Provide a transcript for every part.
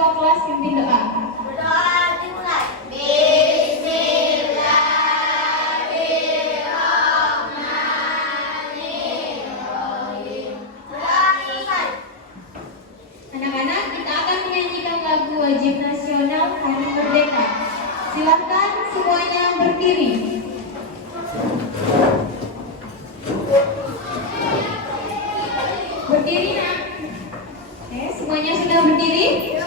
ketua kelas pimpin doa. Berdoa dimulai. Bismillahirrahmanirrahim. Selesai. Anak-anak, kita akan menyanyikan lagu wajib nasional Hari Merdeka. Silakan semuanya berdiri. Berdiri, nak. Oke, semuanya sudah berdiri?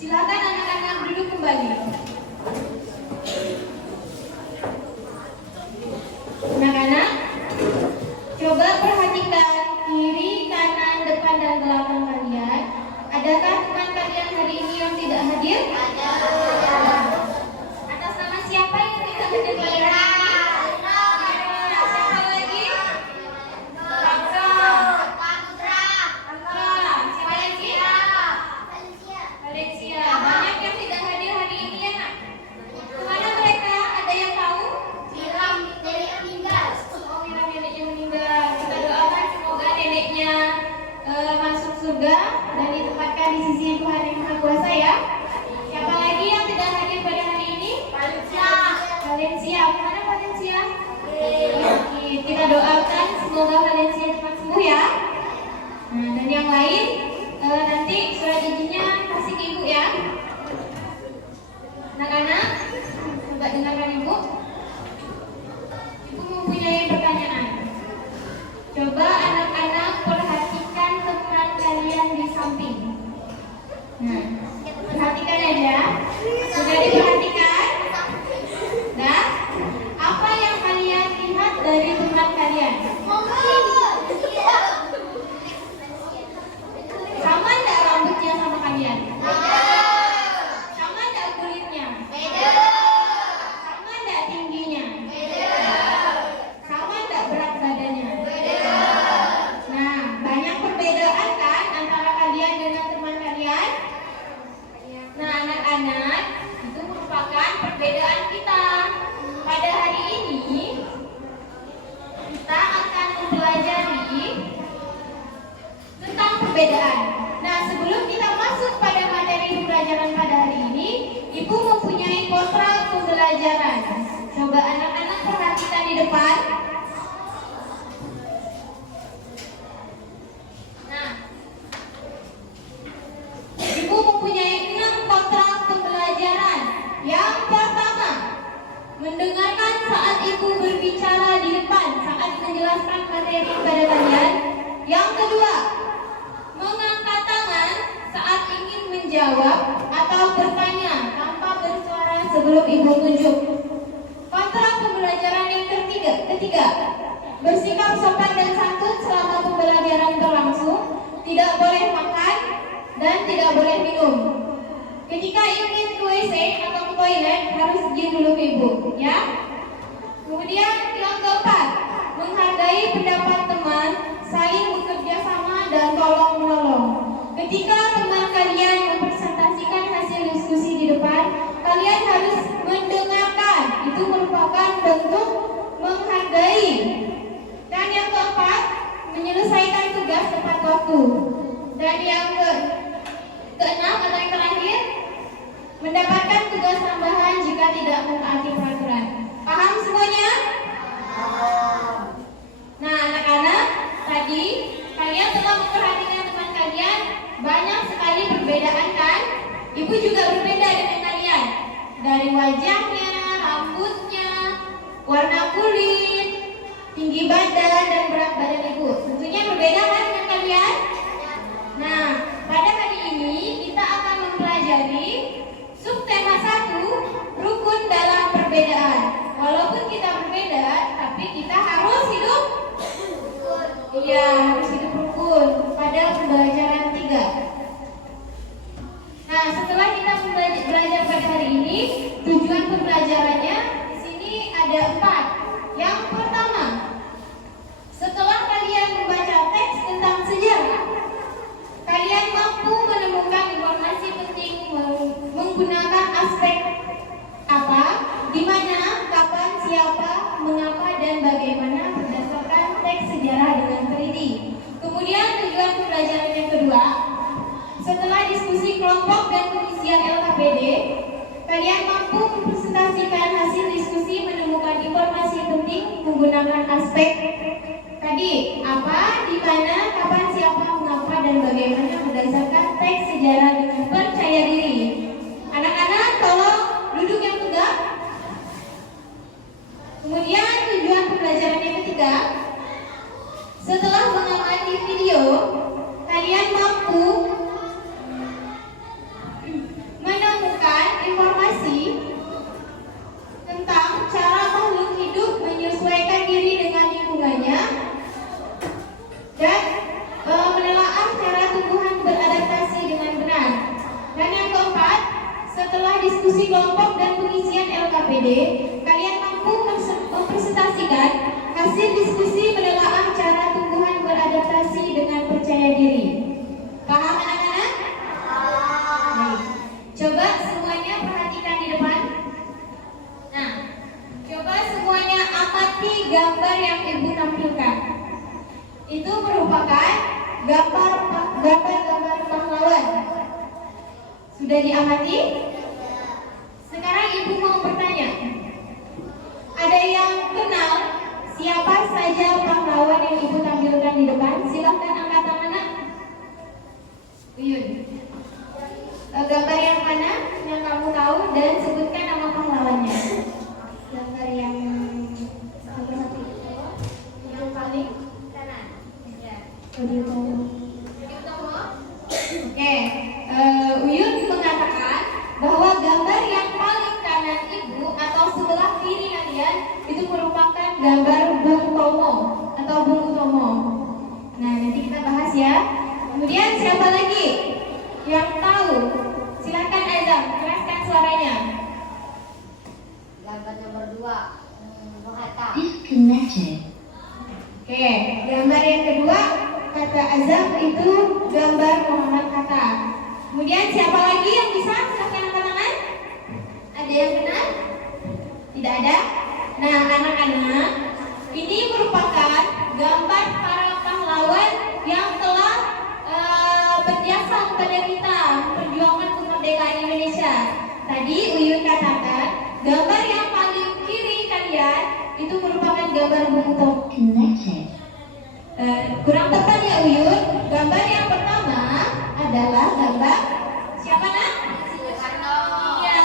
Silakan anak-anak duduk kembali. Anak-anak, coba perhatikan kiri, kanan, depan, dan belakang kalian. Adakah teman kalian hari ini yang tidak hadir? Ada. Atas nama siapa yang tidak hadir pada hari ini? Siapa lagi? Raka. Siapa lagi? Valencia. Banyak yang tidak hadir hari ini ya, nak? Kemana mereka? Ada yang tahu? Oh, Mira neneknya meninggal. Kita doakan semoga neneknya masuk surga dan ditempatkan di sisi Tuhan yang Maha Kuasa ya. Siapa lagi yang tidak hadir pada hari ini? Valencia. Kemana Valencia? Kita doakan semoga Valencia cepat sembuh ya. Nah, dan yang lain nanti surat izinnya kasih ke ibu ya. Anak-anak, coba dengarkan ibu. Ibu mempunyai pertanyaan. Coba anak-anak perhatikan teman kalian di samping. Nah, perhatikan aja. Sudah diperhatikan? Nah, apa yang kalian lihat dari teman kalian? Sama enggak rambutnya sama kalian? Sama enggak kulitnya? Sama enggak tingginya? Sama enggak berat badannya? Nah, banyak perbedaan kan antara kalian dengan teman kalian? Nah, anak-anak, itu merupakan perbedaan kita. Pada hari ini, kita akan mempelajari tentang perbedaan. Nah, sebelum kita masuk pada materi pembelajaran pada hari ini, Ibu mempunyai potra pembelajaran. Coba anak-anak perhatikan di depan. Nah, Ibu mempunyai 6 potra pembelajaran. Yang pertama, mendengarkan saat Ibu berbicara di depan saat menjelaskan materi pada kalian. Yang kedua, mengangkat tangan saat ingin menjawab atau bertanya tanpa bersuara sebelum Ibu tunjuk. Potra pembelajaran yang ketiga, bersikap sopan dan santun selama pembelajaran berlangsung, tidak boleh makan dan tidak boleh minum. Ketika ingin ke WC atau ke toilet harus izin dulu ke Ibu, ya. Kemudian yang keempat, menghargai pendapat teman, saling bekerja sama dan tolong menolong. Ketika teman kalian mempresentasikan hasil diskusi di depan, kalian harus mendengarkan. Itu merupakan bentuk tidak mentaati peraturan. Paham semuanya? Nah, anak-anak, tadi kalian telah memperhatikan teman kalian banyak sekali perbedaan kan? Ibu juga berbeda dengan kalian. Dari wajahnya, rambutnya, warna kulit, tinggi badan, dan berat badan ibu. Tentunya berbeda kan dengan kalian? Nah, pada hari ini kita akan mempelajari subtema 1, rukun dalam perbedaan. Walaupun kita berbeda, tapi kita harus hidup. Iya, harus hidup rukun pada pembelajaran 3. Nah, setelah kita belajar pada hari ini, tujuan pembelajarannya di sini ada 4. Yang pertama, setelah kalian membaca teks tentang sejarah, kalian mampu menemukan informasi penting menggunakan aspek apa, di mana, kapan, siapa, mengapa, dan bagaimana berdasarkan teks sejarah dengan teliti. Kemudian tujuan pembelajaran yang kedua, setelah diskusi kelompok dan pengisian LKPD, kalian mampu mempresentasikan hasil diskusi menemukan informasi penting menggunakan aspek tadi, apa, di mana, kapan, siapa, mengapa, dan bagaimana berdasarkan teks sejarah dengan percaya diri. Anak-anak, tolong duduk yang tegak. Kemudian tujuan pembelajaran yang ketiga, setelah mengamati video, kalian mampu menemukan informasi tentang cara makhluk hidup menyesuaikan diri dengan lingkungannya dan menelaah cara tumbuhan beradaptasi dengan benar. Dan yang keempat, setelah diskusi kelompok dan pengisian LKPD, kalian mampu mempresentasikan hasil diskusi menelaah cara tumbuhan beradaptasi dengan percaya diri. Paham anak-anak? Baik. Coba semuanya perhatikan di depan. Nah, coba semuanya amati gambar yang ibu tampilkan. Itu merupakan gambar-gambar pahlawan. Sudah diamati? Sekarang ibu mau bertanya. Ada yang kenal siapa saja pahlawan yang ibu tampilkan di depan? Silahkan angkat tangan. Uyun. Gambar yang mana yang kamu tahu dan sebutkan nama pahlawannya. Gambar yang satu-satu. Yang paling kanan. Ya. Oke. Uyun mengatakan bahwa gambar yang paling kanan ibu atau sebelah kiri kalian itu merupakan gambar Bung Tomo atau Bung Utomo. Nah, nanti kita bahas ya. Kemudian siapa lagi yang tahu? Silakan Azam, keraskan suaranya. Gambar nomor 2, Bung Hatta. Disconnected. Oke, gambar yang kedua kata Azam itu gambar Muhammad Hatta. Kemudian siapa lagi yang bisa? Silakan angkat tangan. Ada yang kenal? Tidak ada? Nah, anak-anak, ini merupakan gambar para pahlawan yang telah berjasa kepada kita memperjuangkan kemerdekaan Indonesia. Tadi Uyun katakan gambar yang paling kiri kalian itu merupakan gambar Bung Tomo. Connected. Kurang tepat ya Uyun. Gambar yang pertama adalah gambar siapa nak? Soekarno. Iya,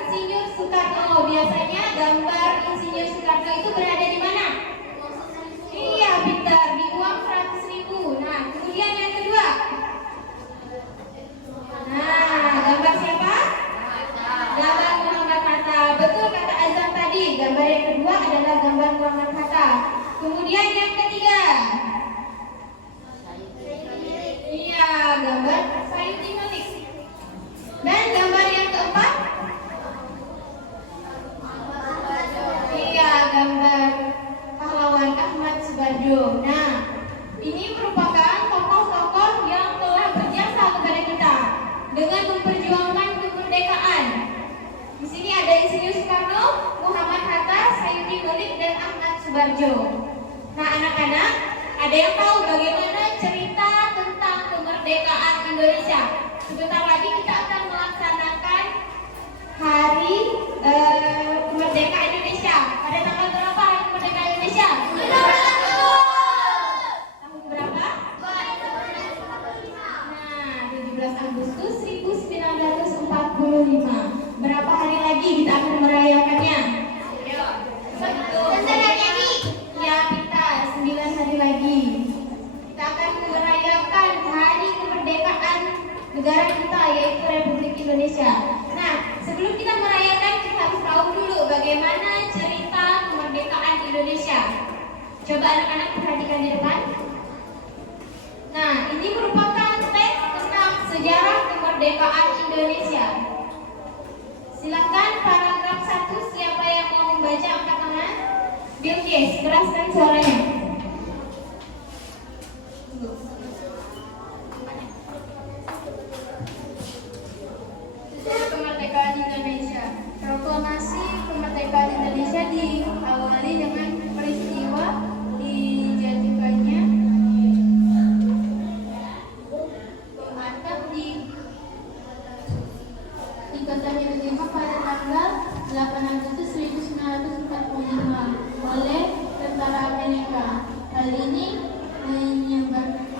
Insinyur Soekarno. Biasanya gambar Insinyur Soekarno itu berada di mana? Iya, pintar, di uang 100.000. Nah, kemudian yang kedua. Nah, gambar siapa? Gambar Muhammad Hatta. Betul kata Azam tadi. Gambar yang kedua adalah gambar Muhammad Hatta. Kemudian yang ketiga. Iya, gambar Sayuti Malik. Dan gambar yang keempat. Iya, gambar pahlawan Ahmad Subarjo. Nah, ini merupakan tokoh-tokoh yang telah berjasa kepada kita dengan memperjuangkan kemerdekaan. Di sini ada Insinyur Soekarno, Muhammad Hatta, Sayuti Malik, dan Ahmad Subarjo. Nah, anak-anak, ada yang tahu bagaimana cerita tentang kemerdekaan Indonesia? Sebentar lagi kita akan melaksanakan hari lagi kita akan merayakannya. Bentar lagi. Ya, kita 9 hari lagi. Kita akan merayakan hari kemerdekaan negara kita, yaitu Republik Indonesia. Nah, sebelum kita merayakan, kita harus tahu dulu bagaimana cerita kemerdekaan Indonesia. Coba anak-anak perhatikan di depan. Nah, ini merupakan teks tentang sejarah kemerdekaan Indonesia. Silakan paragraf 1, siapa yang mau membaca angkat tangan? Bilkis, keraskan suaranya. Sejarah kemerdekaan Indonesia. Proklamasi kemerdekaan Indonesia diawali dengan peristiwa dijatuhkannya bom atom di Kota Hiroshima pada tanggal 8 Agustus 1945 oleh tentara Amerika. Hal ini menyebabkan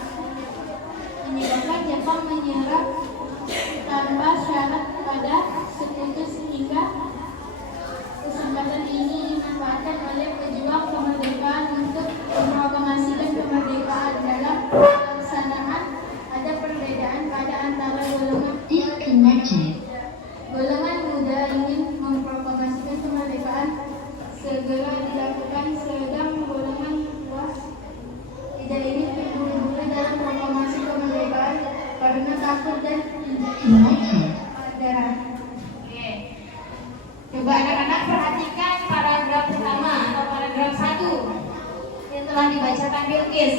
Jepang menyerah tanpa syarat pada sekutu, sehingga kesempatan ini dimanfaatkan oleh pejuang kemerdekaan untuk memproklamasikan kemerdekaan. Dalam pelaksanaan ada perbedaan pada antara Disconnected. golongan muda ingin memproklamasikan kemerdekaan segera dilakukan, sedang golongan tua tidak ingin terburu-buru dalam proklamasi kemerdekaan karena takut dan Connected. darah. Oke. Coba anak-anak perhatikan paragraf pertama atau paragraf 1 yang telah dibacakan Bilkis.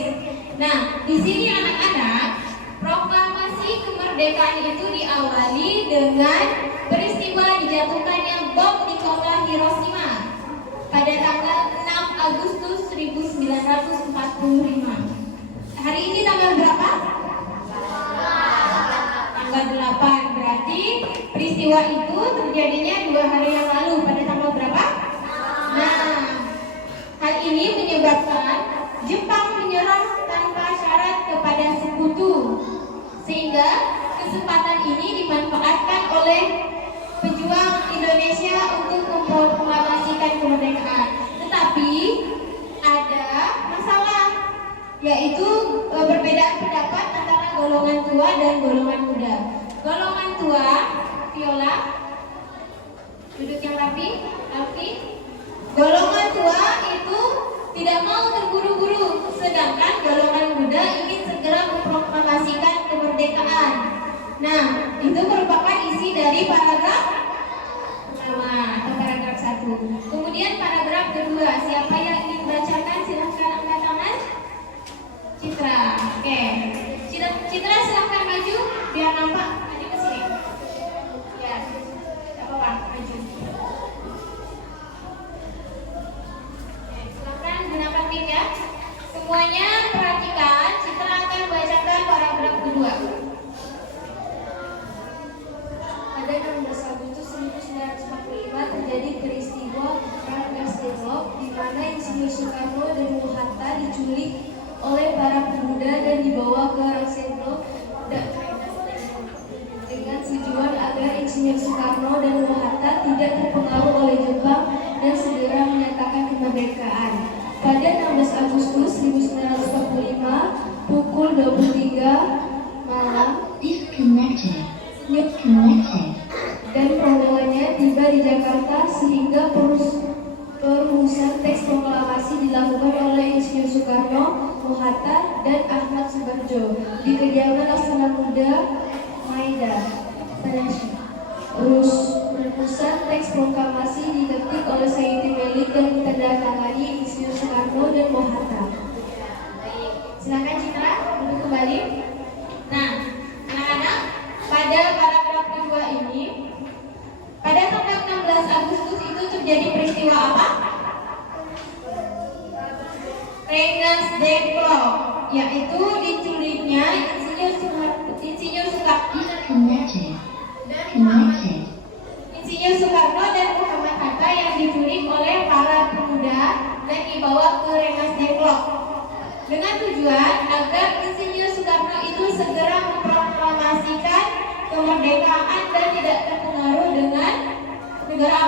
Nah, di sini anak-anak, proklamasi kemerdekaan itu diawali dengan peristiwa dijatuhkannya bom di kota Hiroshima pada tanggal 6 Agustus 1945. Hari ini tanggal berapa? Tanggal 8. Berarti peristiwa itu terjadinya 2 hari yang lalu pada tanggal berapa? Nah, hal ini menyebabkan Jepang menyerah tanpa syarat kepada sekutu, sehingga kesempatan ini dimanfaatkan oleh pejuang Indonesia untuk memproklamasikan kemerdekaan. Tetapi ada masalah, yaitu perbedaan pendapat antara golongan tua dan golongan muda. Golongan tua, Viola, duduk yang rapi. Golongan tua itu tidak mau terburu-buru, sedangkan golongan muda ingin segera memproklamasikan kemerdekaan. Nah, itu merupakan isi dari paragraf pertama atau paragraf 1. Kemudian paragraf kedua, siapa yang ingin bacakan silahkan angkat tangan. Citra, oke. Citra silahkan maju biar nampak, maju ke sini. Ya, tidak apa-apa, maju. Oke, silahkan gunakan mic ya. Semuanya perhatikan, Citra akan bacakan paragraf kedua. Pada 16 Agustus 1945 terjadi peristiwa Perang Gazdelov di mana Insinyur Soekarno dan Bung Hatta diculik oleh para pemuda dan dibawa ke Rasenlo dengan tujuan agar Insinyur Soekarno dan Bung Hatta tidak terpengaruh oleh Jepang dan segera menyatakan kemerdekaan. Pada 16 Agustus 1945 pukul 23 malam, Disconnected. Connected. dan rombongannya tiba di Jakarta, sehingga perumusan teks proklamasi dilakukan oleh Insinyur Soekarno, Bung Hatta, dan Ahmad Subarjo di kediaman Laksana Muda Maeda. Perumusan teks proklamasi diketik oleh Sayyidu Melik dan ditandatangani Insinyur Soekarno dan Bung Hatta. Baik, silakan Citra duduk kembali. Nah, anak-anak, pada paragraf kedua ini, pada tanggal 16 Agustus itu terjadi peristiwa apa? Rengas Dengklok, yaitu diculiknya Insinyur Soekarno Disconnected. Connected. Insinyur Soekarno dan Muhammad Hatta yang diculik oleh para pemuda dan dibawa ke Rengas Dengklok dengan tujuan agar Insinyur Soekarno itu segera memproklamasikan kemerdekaan dan tidak terpengaruh dengan negara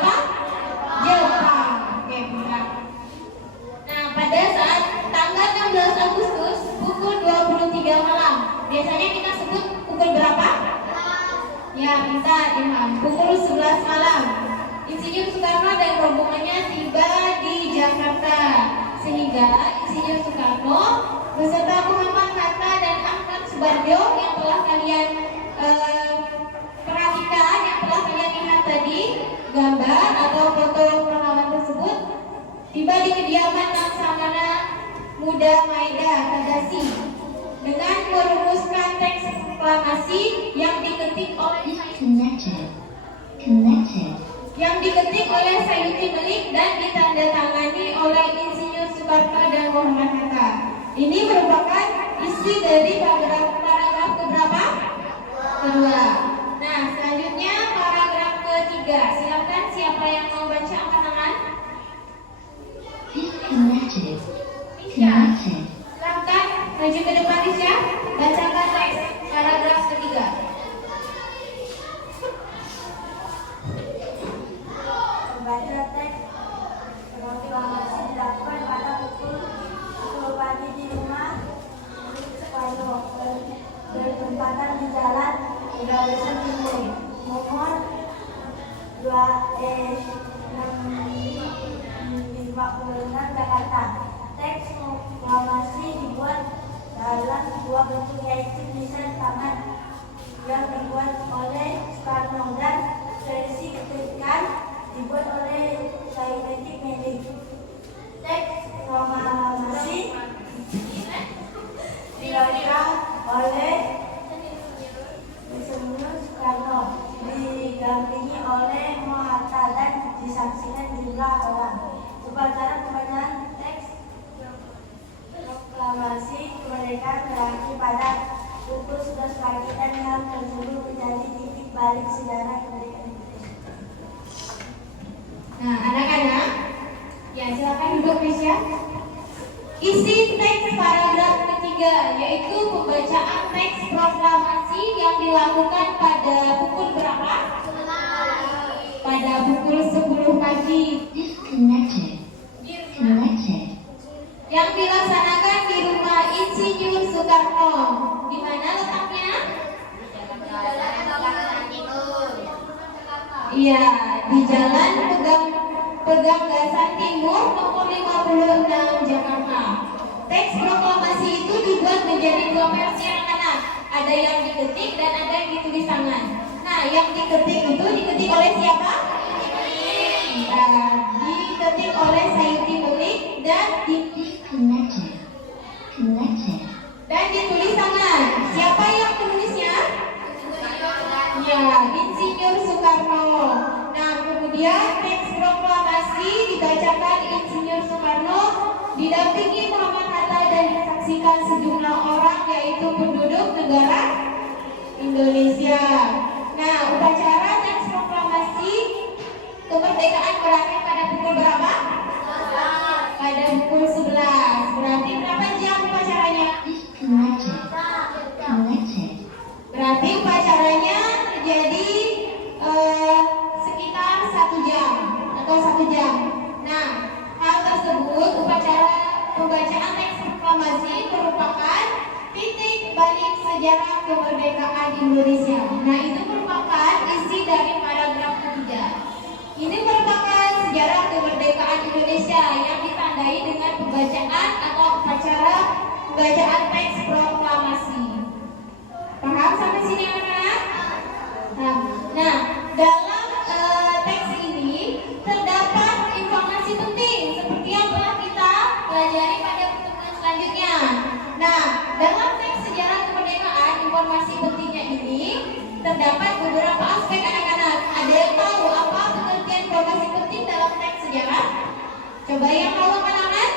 Pintar, Ilham. Pukul 11 malam, Insinyur Soekarno dan rombongannya tiba di Jakarta. Sehingga Insinyur Soekarno beserta Muhammad Hatta dan Ahmad Subarjo yang telah kalian perhatikan, yang telah kalian lihat tadi gambar atau foto pahlawan tersebut, tiba di kediaman Laksamana Muda Maeda Kardasi dengan merumuskan teks proklamasi yang diketik oleh Sayuti Melik dan ditandatangani oleh Insinyur Soekarno dan Muhammad Hatta. Ini merupakan isi dari paragraf keberapa? Kedua. Nah, selanjutnya paragraf ketiga. Silakan siapa yang mau baca angkat tangan? Silakan maju ke depan Isya. Bacakan teks paragraf ketiga. Membaca teks proklamasi dilakukan pada pukul 10 pagi di rumah Soekarno bertempatan di Jalan Pegawesan Timur, nomor 2E656 Jakarta. Teks proklamasi dibuat dalam sebuah bentuk yaitu tulisan tangan yang dibuat oleh Soekarno dan versi ketikan dibuat oleh Sayuti Melik. Teks proklamasi dibaca oleh Insinyur Soekarno, didampingi oleh Hatta dan disaksikan jumlah orang. Upacara pembacaan teks proklamasi kemerdekaan berakhir pada pukul 11 pagi dan hal tersebut menjadi titik balik sejarah kemerdekaan Indonesia. Nah, anak-anak, ya silakan duduk Risya. Isi teks paragraf ketiga yaitu pembacaan teks proklamasi yang dilakukan pada pukul berapa? Pada pukul 10 pagi. Yang dilaksanakan di rumah Insinyur Soekarno. Di mana letaknya? Iya, di Jalan Peganggasan Timur nomor 56 Jakarta. Teks proklamasi itu dibuat menjadi dua versi anak-anak. Ada yang diketik dan ada yang ditulis tangan. Nah, yang diketik itu diketik oleh siapa? Diketik oleh Sayuti Melik dan ditulis tangan. Siapa yang menulisnya? Ya, Insinyur Soekarno. Nah, kemudian teks proklamasi dibacakan Insinyur Soekarno didampingi Muhammad Hatta dan disaksikan sejumlah orang yaitu penduduk negara Indonesia. Nah, upacara teks proklamasi kemerdekaan berakhir pada pukul berapa? Pada pukul 11. Berarti berapa jam upacaranya? Berarti upacaranya terjadi sekitar 1 jam atau 1 jam. Nah, hal tersebut upacara pembacaan teks proklamasi merupakan titik balik sejarah kemerdekaan Indonesia. Nah, itu merupakan isi dari paragraf ketiga. Ini merupakan sejarah kemerdekaan Indonesia yang ditandai dengan pembacaan atau upacara pembacaan teks proklamasi. Paham sampai sini anak-anak? Nah, dalam teks ini terdapat informasi penting seperti yang telah kita pelajari pada pertemuan selanjutnya. Nah, dalam teks sejarah kemerdekaan, informasi pentingnya ini terdapat beberapa aspek anak-anak. Ada yang tahu apa pengertian informasi penting dalam teks sejarah? Coba yang tahu anak-anak?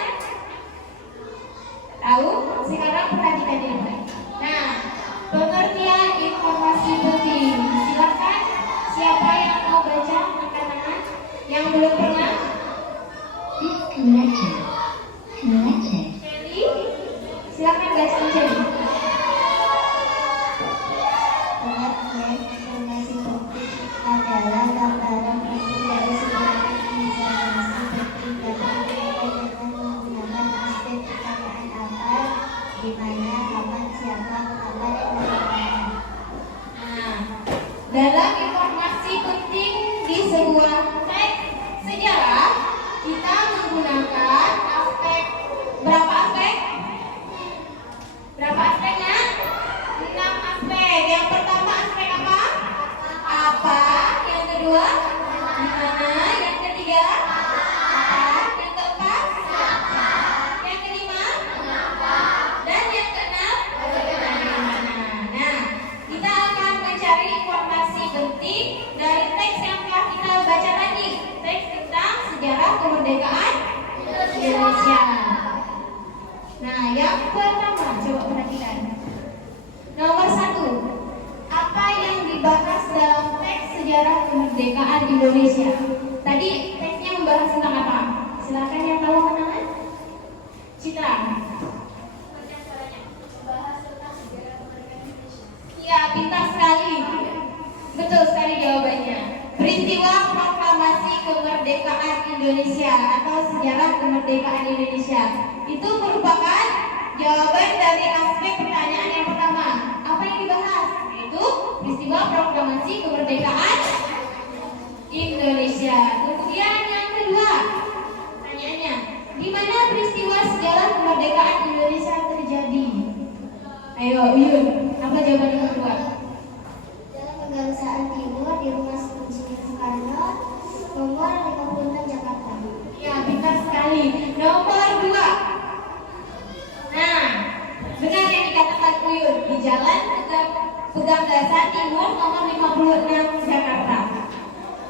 Tahu? Sekarang perhatikan ini. Nah, pengertian informasi penting. Silakan siapa yang mau baca angkat tangan yang belum pernah? Shelly, silakan baca Shelly. Pengertian informasi penting adalah gambaran penting dari sebuah informasi penting dapat diuraikan dengan menggunakan aspek pertanyaan apa, di mana, kapan, kedua? Di mana? Yang ketiga? Apa? Yang keempat? Yang kelima? Dan yang keenam? Bagaimana? Nah, kita akan mencari informasi penting dari teks yang telah kita baca tadi. Teks tentang sejarah kemerdekaan Indonesia. Nah, yang pertama, coba perhatikan. Nomor 1. Apa yang dibahas dalam teks sejarah kemerdekaan Indonesia? Tadi teksnya membahas tentang apa? Silakan yang tahu kenangan. Citra. Bahas tentang sejarah kemerdekaan Indonesia. Iya, pintar sekali. Betul sekali jawabannya. Peristiwa proklamasi kemerdekaan Indonesia atau sejarah kemerdekaan Indonesia itu merupakan jawaban dari aspek pertanyaan yang pertama. Apa yang dibahas? Yaitu peristiwa proklamasi kemerdekaan Indonesia. Kemudian yang kedua, pertanyaannya, di mana peristiwa sejarah kemerdekaan Indonesia terjadi? Ayo, Uyun, apa jawaban yang kedua? Dalam Pegangsaan Timur di Rumah Insinyur Soekarno, nomor 56 Jakarta. Ya, pintar sekali. Nomor 2. Nah, benar yang dikatakan Uyun, di Jalan Pegangsaan Timur nomor 56 Jakarta.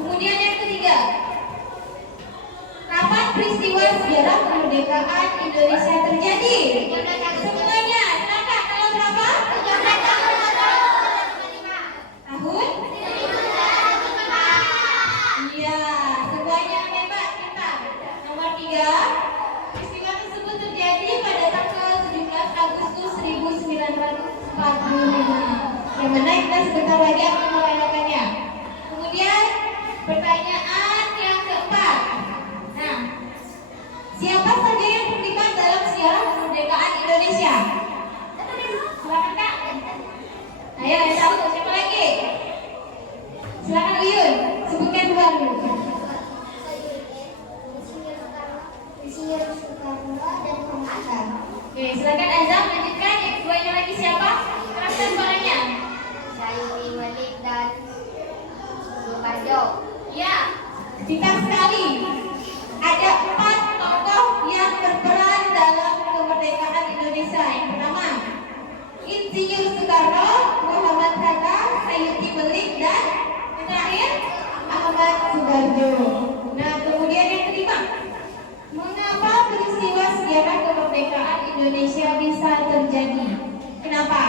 Kemudian yang ketiga, kapan peristiwa sejarah kemerdekaan Indonesia terjadi? Semuanya, silakan. Tahun berapa? Tahun? Iya, semuanya hebat, pintar. Nomor 3, peristiwa tersebut terjadi pada tanggal 17 Agustus 1945. Yang mana kita sebentar lagi akan merayakannya. Kemudian pertanyaan yang keempat. Nah, siapa saja yang terlibat dalam sejarah kemerdekaan Indonesia? Silakan Kak. Ayo, yang tahu siapa lagi? Silakan Uyun, sebutkan dua dulu. Insinyur Soekarno dan Muhammad Hatta. Oke, silakan Azam lanjutkan. Yang keduanya lagi siapa? Keraskan suaranya. Sayyidi Malik dan Soekarno. Ya, pintar sekali. Ada 4 tokoh yang berperan dalam kemerdekaan Indonesia. Yang pertama, Insinyur Soekarno, Muhammad Hatta, Sayyidi Malik, dan yang terakhir Ahmad Subarjo. Nah, kemudian yang kelima, mengapa peristiwa sejarah kemerdekaan Indonesia bisa terjadi? Kenapa?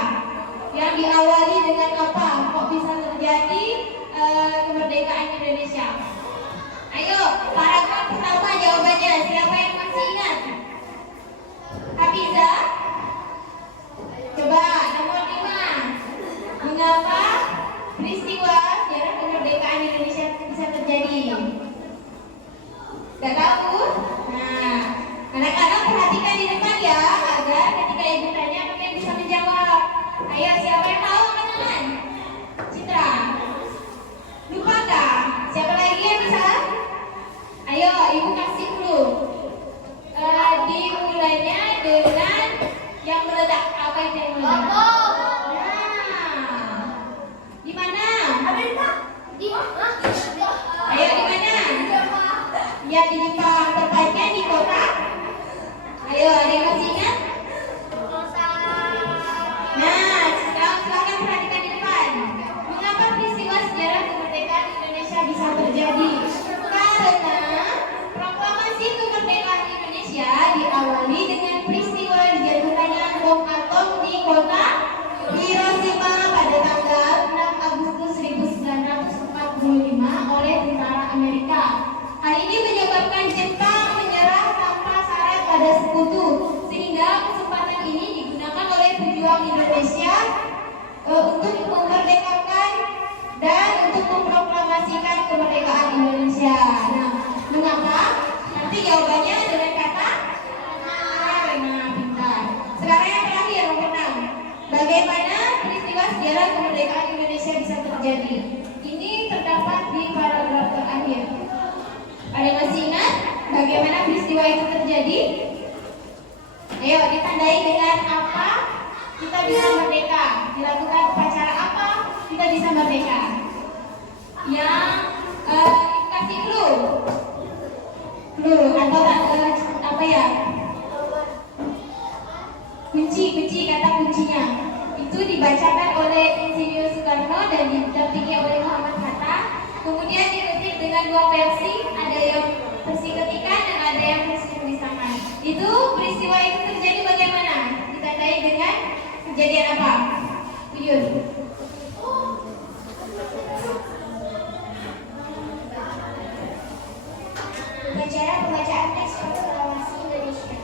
Yang diawali dengan apa? Kok bisa terjadi kemerdekaan Indonesia? Ayo, paragraf pertama jawabannya. Siapa yang masih ingat? Hafiza? Coba, nomor 5. Mengapa peristiwa sejarah kemerdekaan Indonesia bisa terjadi? Gak tahu? Nah, anak-anak perhatikan di depan ya, agar ketika ibu tanya kalian bisa menjawab. Ayo, siapa yang tahu kenalan? Citra? Lupa gak? Siapa lagi yang bisa? Ayo, ibu kasih dulu. Dimulainya dengan yang meledak. Apa itu yang meledak? Nah, di mana? Ayo, di mana? Ya, di Jepang. Tepatnya di kota. Ayo, ada yang masih ingat? Nah, silakan perhatikan di depan. Mengapa peristiwa sejarah kemerdekaan Indonesia bisa terjadi? Karena proklamasi kemerdekaan Indonesia diawali dengan peristiwa dijatuhkannya bom atom di kota Hiroshima pada tanggal 6 Agustus 1945 oleh tentara Amerika. Hal ini menyebabkan Jepang menyerah tanpa syarat pada sekutu, sehingga kesempatan ini digunakan oleh pejuang Indonesia untuk memerdekakan dan untuk memproklamasikan kemerdekaan Indonesia. Nah, mengapa? Nanti jawabannya dengan kata karena pintar. Sekarang yang terakhir, nomor 6. Bagaimana peristiwa sejarah kemerdekaan Indonesia bisa terjadi? Ini terdapat di paragraf terakhir. Ada masih ingat bagaimana peristiwa itu terjadi? Ayo, ditandai dengan apa kita bisa merdeka? Dilakukan upacara apa kita bisa merdeka? Yang atau apa ya? Kunci kata kuncinya itu dibacakan oleh Insinyur Soekarno dan didampingi oleh Muhammad Hatta. Kemudian diketik dengan dua versi, ada yang versi ketikan dan ada yang versi tulisan. Itu peristiwa itu terjadi bagaimana? Ditandai dengan kejadian apa? Video. Upacara pembacaan teks proklamasi Indonesia.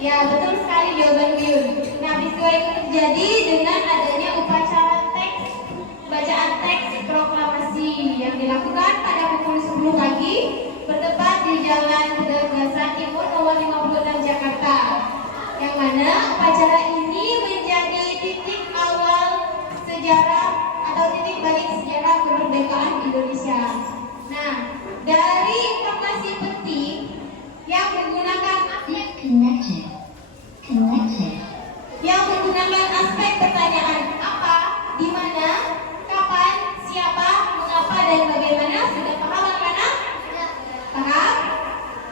Ya, betul sekali jawaban Yun. Nah, peristiwa itu terjadi dengan adanya upacara bacaan teks proklamasi yang dilakukan pada pukul 10 pagi bertempat di Jalan Pegasan Timur nomor 56 Jakarta. Yang mana upacara ini menjadi titik awal sejarah atau titik balik sejarah kemerdekaan Indonesia. Nah, dari informasi penting yang menggunakan Disconnected. Connected. yang menggunakan aspek pertanyaan apa, di mana, kapan, siapa, mengapa, dan bagaimana. Sudah paham anak-anak? Paham?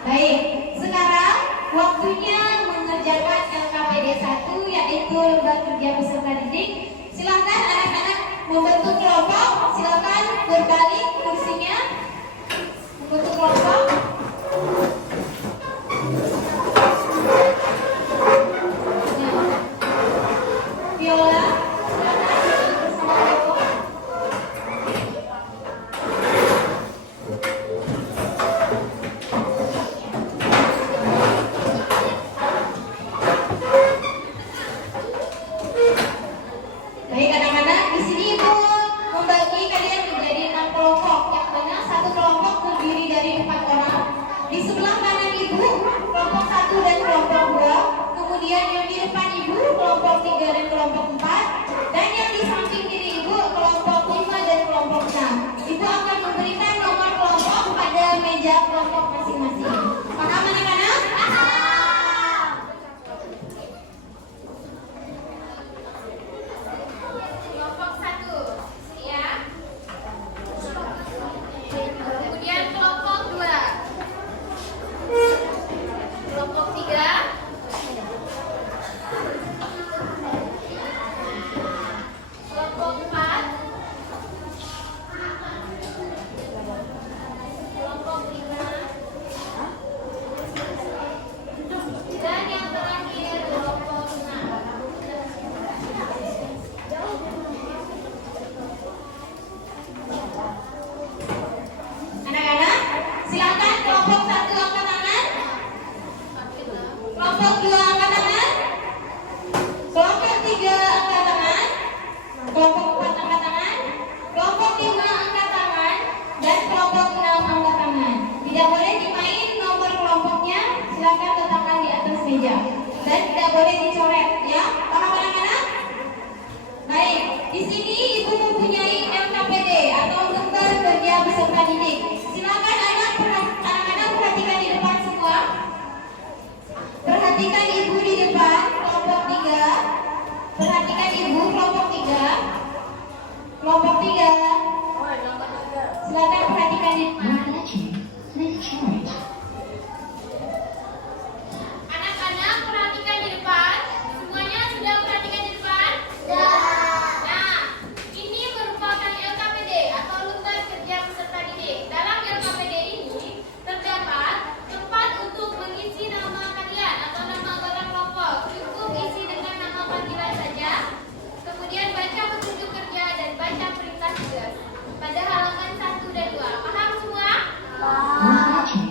Baik, sekarang waktunya mengerjakan LKPD 1 yaitu lembar kerja peserta didik. Silakan anak-anak membentuk kelompok, silakan berbalik kursinya. Membentuk kelompok. Viola, silakan bersama Dewo. Baik anak-anak, di sini Ibu membagi kalian menjadi 6 kelompok, yang mana satu kelompok terdiri dari 4 orang. Di sebelah kanan Ibu kelompok 1 dan kelompok 2, kemudian yang di depan Ibu kelompok 3 dan kelompok 4, dan yang di samping kiri Ibu kelompok 5 dan kelompok 6. Ibu akan memberikan nomor kelompok pada meja kelompok masing-masing. Paham anak-anak? Kelompok 1 ya. Kemudian kelompok 2, kelompok 3, kelompok 4, kelompok 5, dan yang terakhir kelompok 6. Anak-anak, silakan kelompok 1 angkat tangan. Kelompok 2 angkat tangan. Kelompok 3 angkat tangan. Kelompok 4 angkat tangan. Kelompok 5 angkat tangan. Dan kelompok 6 angkat tangan. Tidak boleh dimain nomor kelompoknya. Silakan letakkan di atas meja. Dan tidak boleh dicoret ya. Paham anak-anak? Baik, di sini Ibu mempunyai LKPD atau lembar kerja peserta didik. Silakan anak-anak perhatikan di depan semua. Perhatikan Ibu di depan kelompok 3. Perhatikan Ibu kelompok 3. Kelompok 3. Silakan perhatikan di depan. Your battery. Please charge. Anak-anak perhatikan di depan. Semuanya sudah perhatikan di depan? Nah, ini merupakan LKPD atau lembar kerja peserta didik. Dalam LKPD ini terdapat tempat untuk mengisi nama kalian atau nama anggota kelompok. Cukup isi dengan nama panggilan saja. Kemudian baca petunjuk kerja dan baca perintah tugas pada halaman 1 dan 2. Paham semua? Your battery.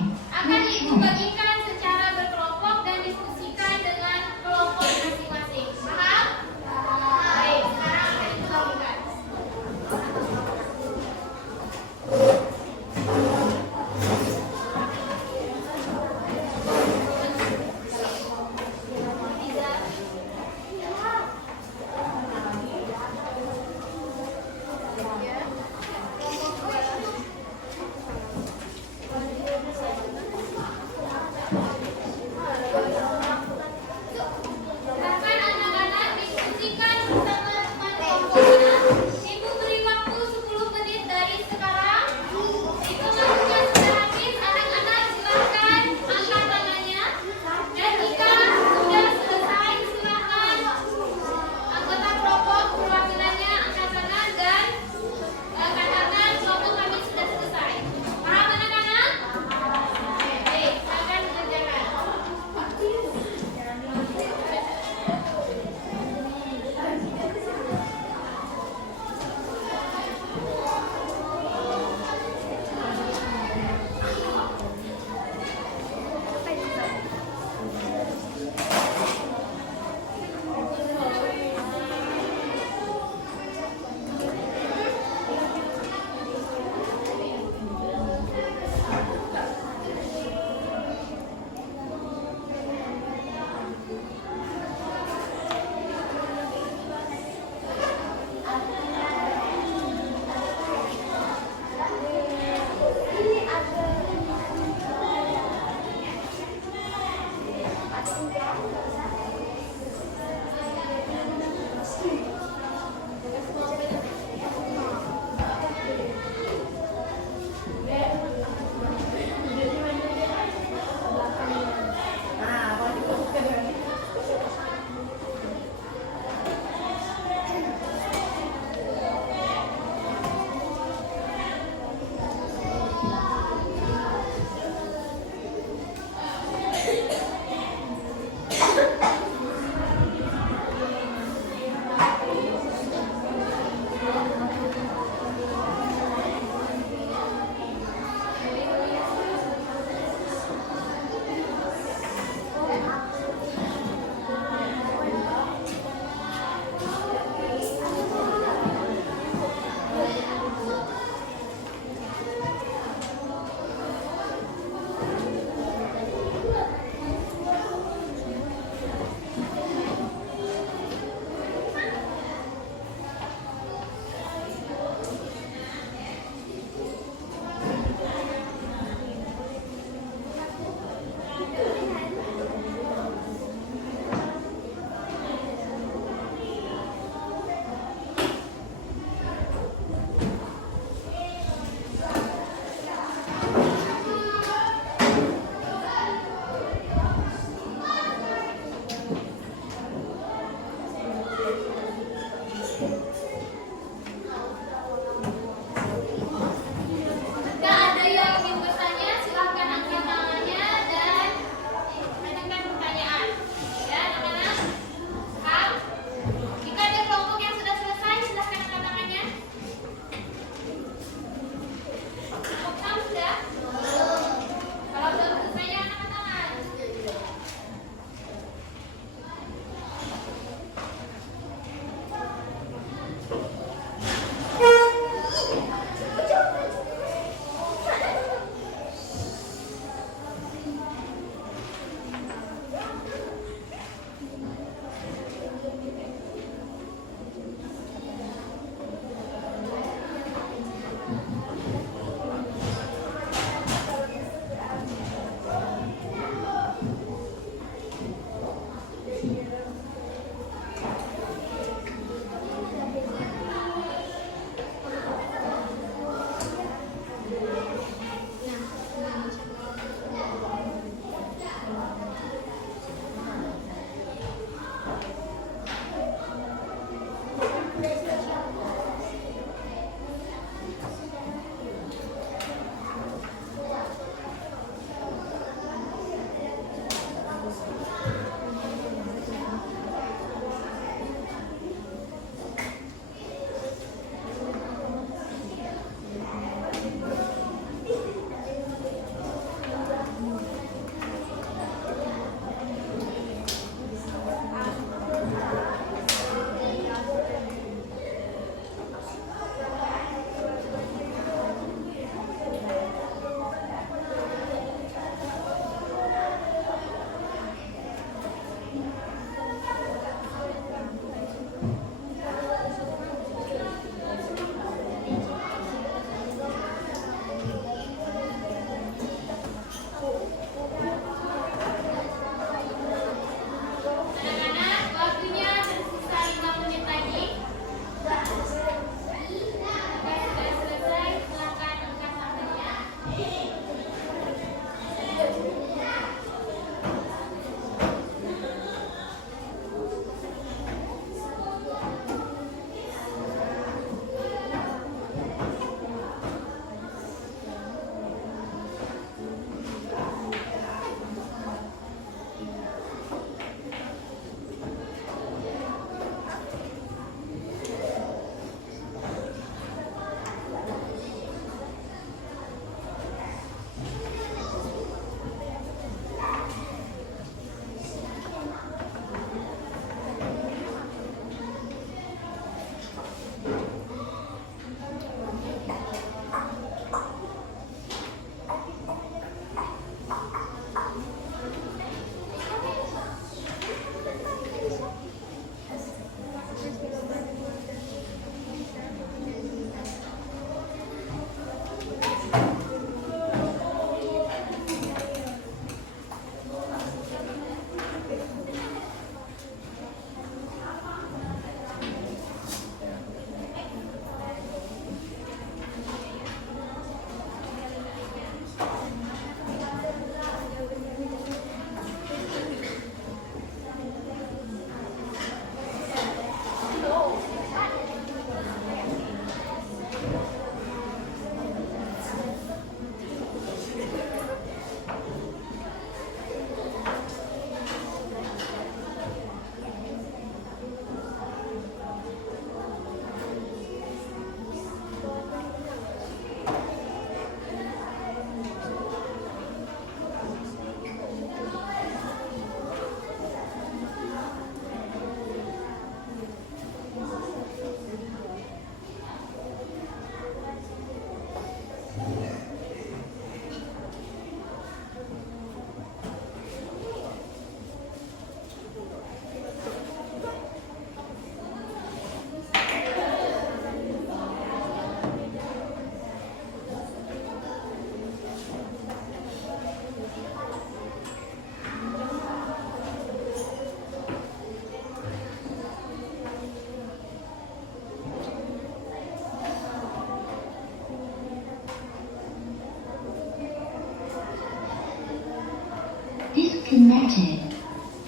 Connected.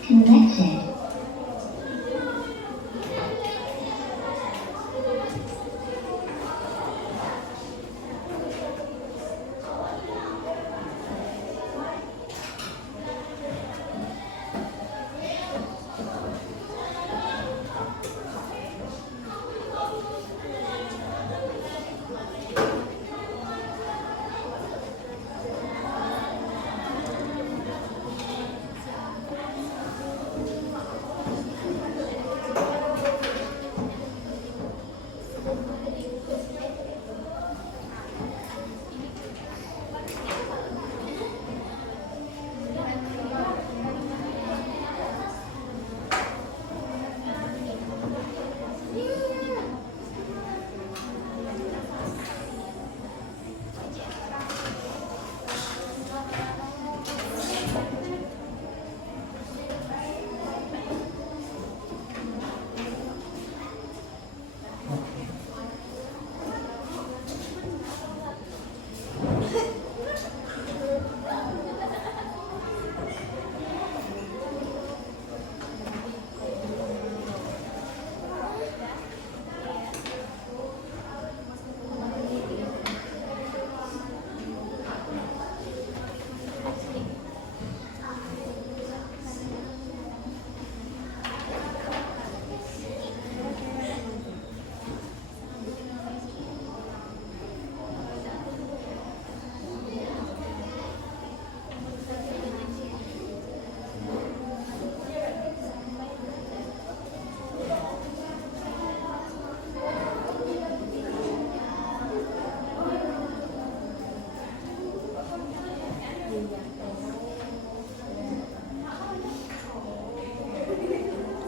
Connected.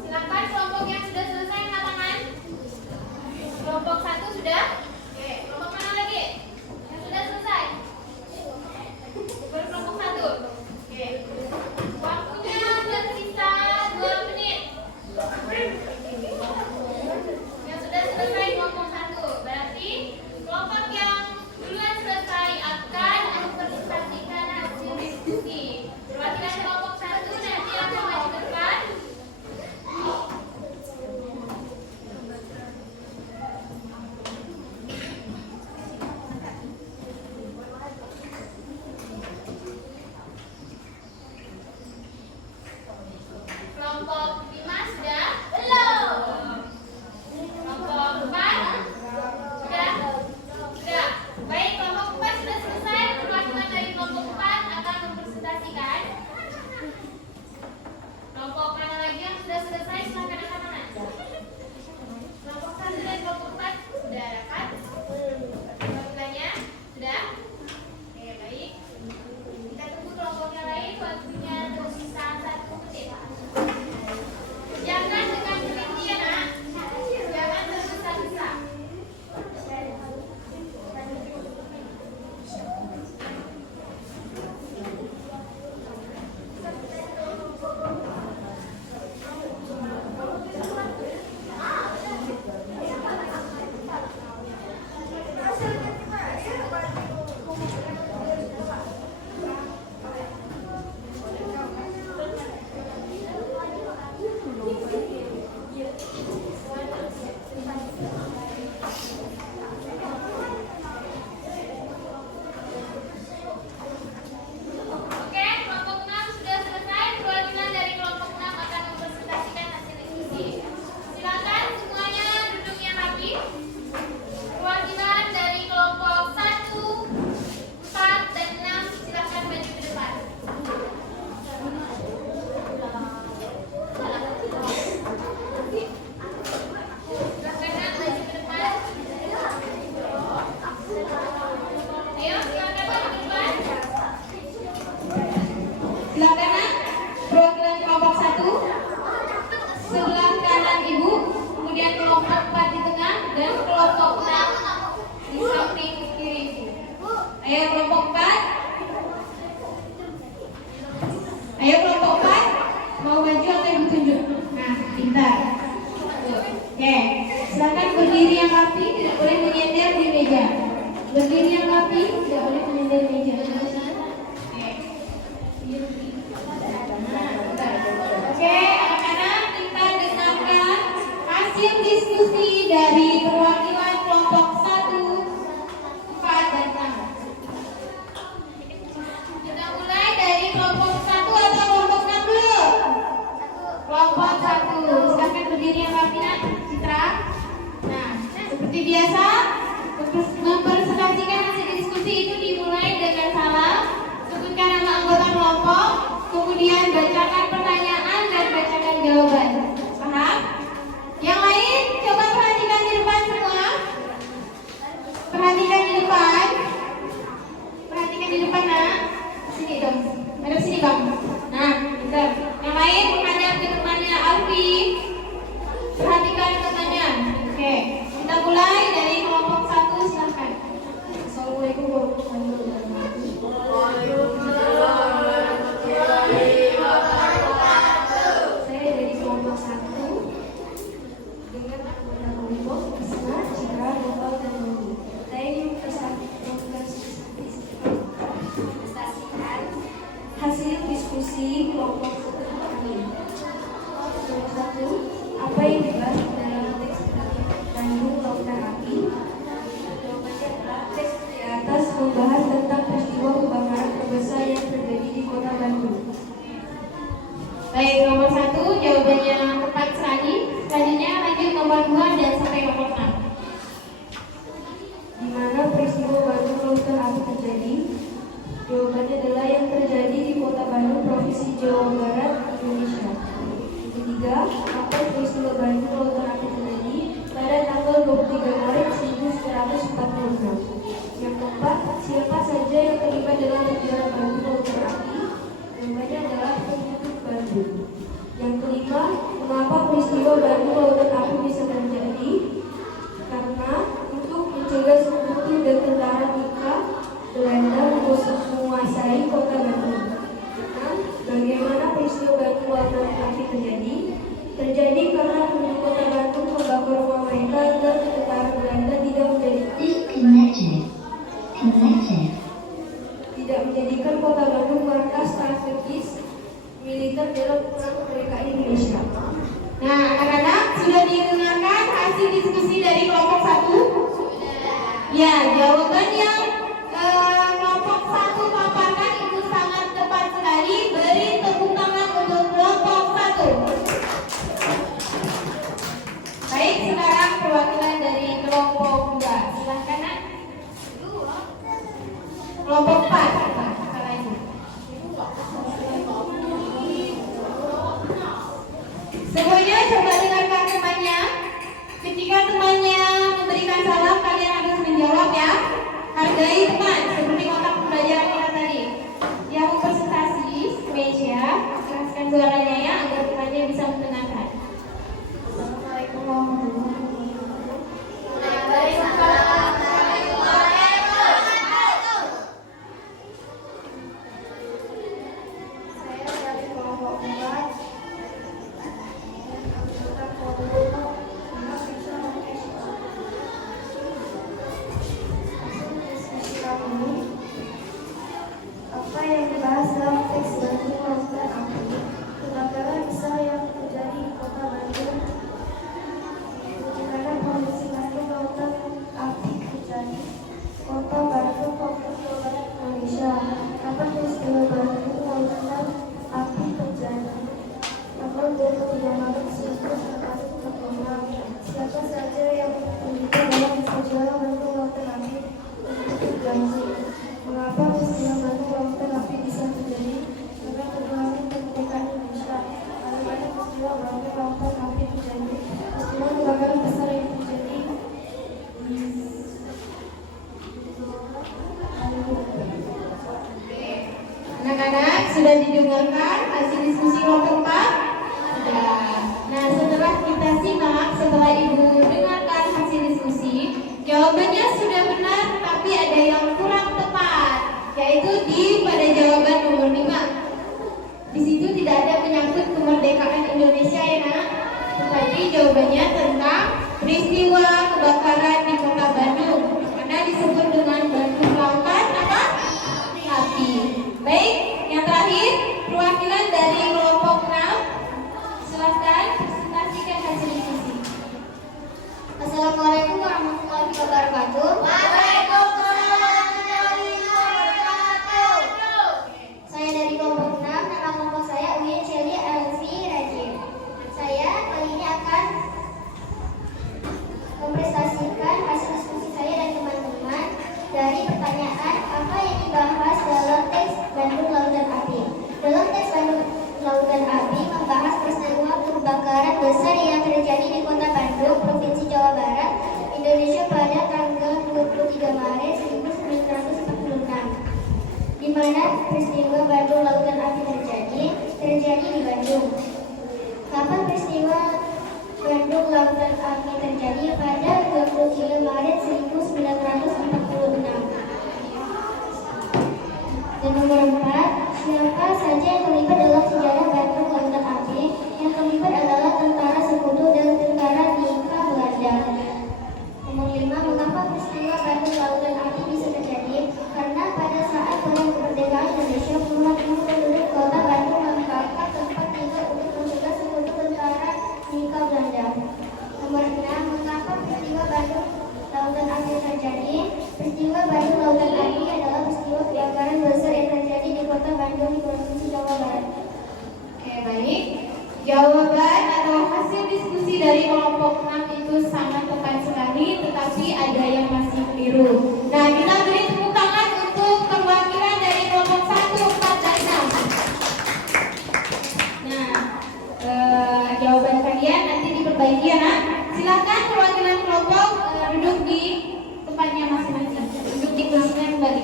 Silakan kelompok yang sudah selesai angkat tangan. Kelompok 1 sudah? Oke, kelompok mana lagi? Yang sudah selesai? Baru kelompok 1. Oke. Waktunya tersisa 2 menit. Yang sudah selesai kelompok 1. Berarti kelompok yang duluan selesai akan mempresentasikan hasil diskusi. Perwakilan kelompok 1 nanti akan maju ke depan. Kelompok 5 sudah? Belum. Kelompok 4 sudah? Sudah. Baik, kelompok 4 sudah selesai. Perwakilan dari kelompok 4 akan mempresentasikan. Kelompok mana lagi yang sudah selesai? Silakan angkat tangan. Kelompok 1 dan kelompok 4 sudah dapat? Perwakilannya sudah? Oke, baik. Kita tunggu kelompok yang lain. Waktunya tersisa 1 menit. Jangan dengan teliti ya nak. Jangan tergesa-gesa. Oke, kelompok 6 sudah selesai. Perwakilan dari kelompok 6 akan mempresentasikan hasil diskusi. Silakan semuanya duduk yang rapi. Perwakilan dari kelompok 1, 4, dan 6 silakan maju ke depan. Silakan nak maju ke depan. Ayo, silakan maju ke depan. Silakan nak, perwakilan kelompok 1 sebelah kanan ibu, kemudian kelompok 4 di tengah dan kelompok 6 di samping kiri ibu. Ayo kelompok 4. Ayo kelompok 4, mau maju atau ibu tunjuk? Nah, pintar. Oke, silakan berdiri yang rapi, tidak boleh menyender di meja. Berdiri yang rapi, tidak boleh menyender di meja. Oke. kemudian bacakan pertanyaan dan bacakan jawaban. Paham? Yang lain, coba perhatikan di depan semua. Perhatikan di depan. Perhatikan di depan, nak. Sini dong. Madep sini, Bang. Nah, bentar. Yang lain menghadap ke temannya Alfi. Perhatikan pertanyaan. Oke, kita mulai dari kelompok 1, silahkan. Assalamualaikum warahmatullahi wabarakatuh. Saya dari kelompok 1 dengan anggota kelompok Isma, Citra, Nopal, dan Noni. Saya ingin presentasikan hasil diskusi kelompok kami. Nomor 1, apa yang dibahas dalam teks Bandung Lautan Api? Jawabannya adalah teks di atas membahas tentang peristiwa kebakaran terbesar yang terjadi di kota Bandung. Baik, nomor 1 jawabannya tepat sekali. Selanjutnya lanjut nomor 2 dan sampai nomor 6. Di mana peristiwa Bandung Lautan Api terjadi? Jawabannya adalah yang terjadi di kota Bandung, Provinsi Jawa Barat, Indonesia. Ketiga, apa peristiwa Bandung Lautan Api terjadi pada tanggal 23 Maret 1946. Yang keempat, siapa saja yang terlibat dalam sejarah Bandung Lautan Api? Jawabannya adalah penduduk Bandung. Yang kelima, mengapa peristiwa Bandung Lautan Api bisa terjadi? Karena untuk mencegah sekutu dan tentara kita Belanda menguasai kota Bandung. Nah, bagaimana peristiwa Bandung Lautan Api terjadi? Terjadi karena penduduk kota Bandung membakar rumah mereka dan tentara Belanda tidak menjadikan kota Bandung markas strategis militer dalam perang kemerdekaan Indonesia. Nah, anak-anak sudah didengarkan hasil diskusi dari kelompok 1? Ya, jawaban yang kelompok 1 paparkan itu sangat tepat sekali. Beri tepuk tangan untuk kelompok 1. Baik, sekarang perwakilan dari kelompok 2. Silahkan, Nak. Kelompok 4. Salah itu. Semuanya coba dengarkan temannya. Ketika temannya memberikan salam, kalian harus menjawab ya. Hargai teman, seperti kotak pembelajaran kita tadi. Yang mau presentasi ke meja, keraskan suaranya ya, agar temannya bisa mendengarkan. Assalamualaikum warahmatullahi wabarakatuh. Saya dari kelompok 4. Apa yang dibahas dalam teks Bandung Lautan Api? Kebakaran besar yang terjadi di kota Bandung. Karena kondisi Bandung Lautan Api terjadi kota Bandung, Provinsi Jawa Barat, Indonesia. Kapan peristiwa Bandung Lautan Api terjadi? Tanggal 23 Maret 1946. Siapa saja yang terlibat dalam sejarah Bandung Lautan Api? Janji. Mengapa peristiwa Bandung Lautan Api bisa terjadi? Karena perjuangan kemerdekaan Indonesia. Bagaimana peristiwa Bandung Lautan Api terjadi? Peristiwa kebakaran besar yang terjadi di Anak-anak sudah didengarkan hasil diskusi kelompok 4? Sudah. Nah, setelah kita simak, setelah Ibu dengarkan hasil diskusi, jawabannya sudah benar, tapi ada yang kurang tepat, yaitu pada jawaban nomor 5. Di situ tidak ada menyangkut kemerdekaan Indonesia ya, Nak. Tetapi jawabannya tentang peristiwa kebakaran di kota Bandung, karena disebut dengan Bandung Lautan Api. Baik, yang terakhir perwakilan dari kelompok 6. Silakan presentasikan hasil diskusi. Assalamualaikum warahmatullahi wabarakatuh. Waalaikumsalam. mana peristiwa Bandung Lautan Api terjadi? Terjadi di Bandung. Kapan peristiwa Bandung Lautan Api terjadi? Pada 23 Maret 1946. Dan nomor 4, siapa saja yang terlibat dalam sejarah Bandung Lautan Api? Yang terlibat adalah tentara Sekutu dan tentara Nika Belanda. Nomor 5, mengapa peristiwa Bandung Lautan Api bisa terjadi? Karena pada saat perang kemerdekaan Indonesia, puluhan ribu penduduk kota Bandung membakar tempat tinggal untuk mencegah Sekutu tentara Nika Belanda. Nomor 6, mengapa peristiwa Bandung Lautan Api terjadi? Peristiwa Bandung Lautan Api adalah peristiwa kebakaran besar yang terjadi di kota Bandung di Provinsi Jawa Barat. Oke, baik. Jawaban atau hasil diskusi dari kelompok 6 itu sangat tepat sekali, tetapi ada yang masih keliru. Nah, kita beri tepuk tangan untuk perwakilan dari kelompok 1, 4, dan 6. Nah, jawaban kalian nanti diperbaiki ya, nak. Silakan perwakilan kelompok duduk di tempatnya masing-masing. Duduk di kursinya kembali.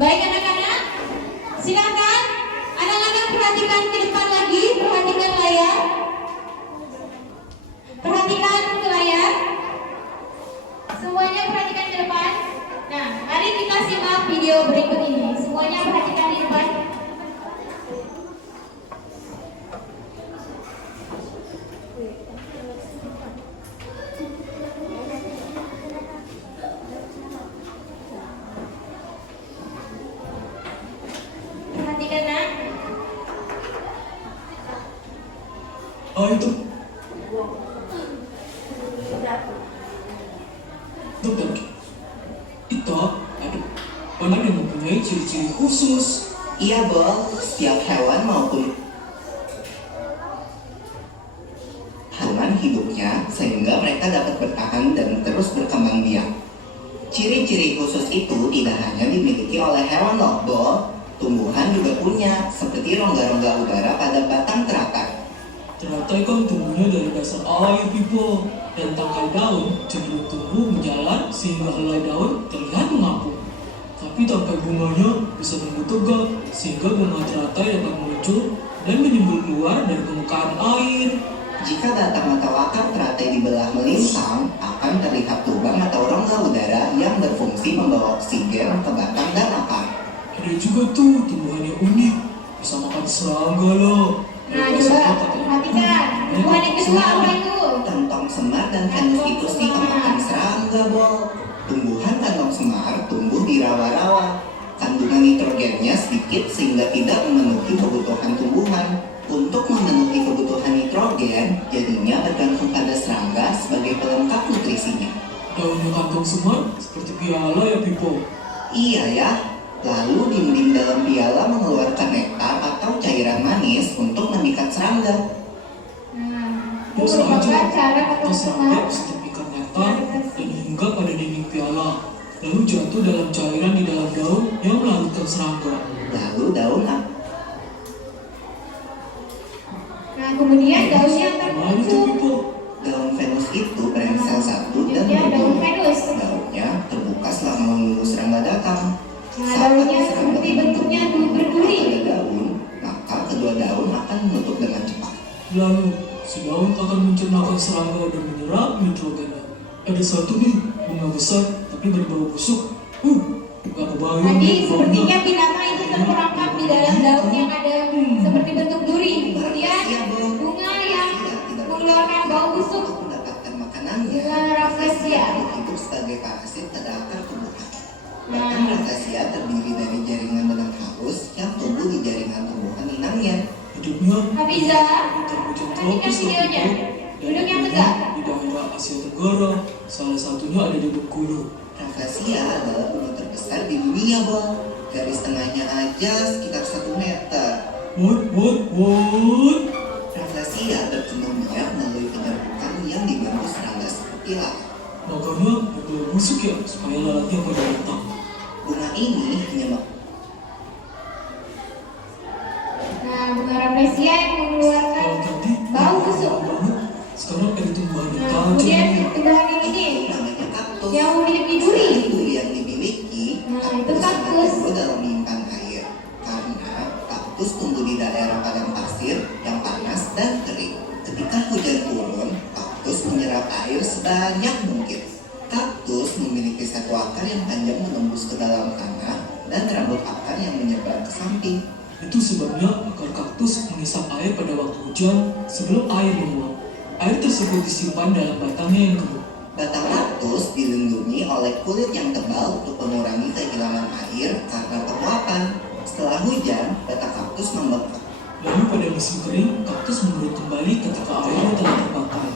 Baik anak-anak, silakan anak-anak perhatikan ke depan lagi, perhatikan layar. Perhatikan ke layar. Semuanya perhatikan ke depan. Nah, mari kita simak video berikut ini. Semuanya perhatikan di depan. Perhatikan, nak. Itu dokter, kita ada orang yang mempunyai ciri-ciri khusus. Iya, Bol. Setiap hewan maupun hubungan hidupnya sehingga mereka dapat bertahan dan terus berkembang biak. Ciri-ciri khusus itu tidak hanya dimiliki oleh hewan loh, Bol. Tumbuhan juga punya, seperti rongga-rongga udara pada batang teratai. Teratai kan tumbuhnya dari dasar air, Pipo, dan tangkai daun cenderung tumbuh menjalar sehingga helai daun terlihat mengapung. Tapi tangkai bunganya bisa tumbuh tegak sehingga bunga teratai dapat muncul dan menyebar keluar dari permukaan air. Jika batang atau akar teratai dibelah melintang, akan terlihat lubang atau rongga udara yang berfungsi membawa oksigen ke batang dan akar. Ada juga tuh tumbuhan yang unik, bisa makan serangga loh. Nah, coba perhatikan. Tumbuhan yang kedua apa itu? Kantong semar dan Venus itu sih kemakan serangga, Bol. Tumbuhan kantong semar tumbuh di rawa-rawa. Kandungan nitrogennya sedikit sehingga tidak memenuhi kebutuhan tumbuhan. Untuk memenuhi kebutuhan nitrogen, jadinya bergantung pada serangga sebagai pelengkap nutrisinya. Daunnya kantong semar seperti piala ya, Pipo. Iya ya. Lalu dinding dalam piala mengeluarkan nektar atau cairan manis untuk memikat serangga. Nah, itu Bisa aja merupakan cara atau ketemu serangga semar. bisa terpikat nektar dan hinggap pada dinding piala, lalu jatuh dalam cairan di dalam daun yang melarutkan serangga. Lalu daun Nah, kemudian daunnya akan Mana itu, muncul. Pipo? daun Venus itu berengsel satu dan Ya, daun berbuah. Venus. Daunnya terbuka selama menunggu serangga datang. Nah, Saat daunnya serangga seperti bentuknya menyentuh berduri. pada daun, maka kedua daun akan menutup dengan cepat. Lalu, si daun akan mencernakan serangga dan menyerap nitrogennya. Ada satu nih, bunga besar tapi berbau busuk. Gak kebayang Tadi deh sepertinya baunya. binatang itu terperangkap di dalam daun yang ada seperti bentuk duri. Kemudian bunga yang mengeluarkan bau busuk. Untuk mendapatkan makanannya, Bunga rafflesia. hidup sebagai parasit pada akar tumbuhan. Nah. Batang rafflesia terdiri dari jaringan benang halus yang tumbuh di jaringan tumbuhan inangnya. Hidupnya Hafiza, terhujan perhatikan tropis loh, videonya. Pipo. Duduk yang hidupnya tegak. di daerah Asia Tenggara, salah satunya ada di Bengkulu. Rafflesia adalah penyu terbesar di dunia, Bol. Garis tengahnya aja sekitar 1 meter. What? Rafflesia berkembang biak melalui penyerbukan yang dibantu serangga seperti lalat. Makanya berbau busuk ya, supaya lalatnya pada datang. Bunga ini hanya Nah, bunga rafflesia yang mengeluarkan Kalau tadi bau busuk. banget, sekarang ada tumbuhan yang Nah, tajam kemudian nih. tumbuhan yang ini. namanya kaktus. Yang memiliki duri. Selain duri yang dimiliki, Nah, itu kaktus sangat kaktus. jago dalam menyimpan air. Karena kaktus tumbuh di daerah padang pasir yang panas dan kering. Ketika hujan turun, kaktus menyerap air sebanyak mungkin. Kaktus memiliki satu akar yang panjang menembus ke dalam tanah dan rambut akar yang menyebar ke samping. Itu sebabnya akar kaktus mengisap air pada waktu hujan sebelum air menguap. Air tersebut disimpan dalam batangnya yang gemuk. Batang kaktus dilindungi oleh kulit yang tebal untuk mengurangi kehilangan air karena penguapan. Setelah hujan, batang kaktus membengkak. Lalu pada musim kering, kaktus menurut kembali ketika airnya telah terpakai.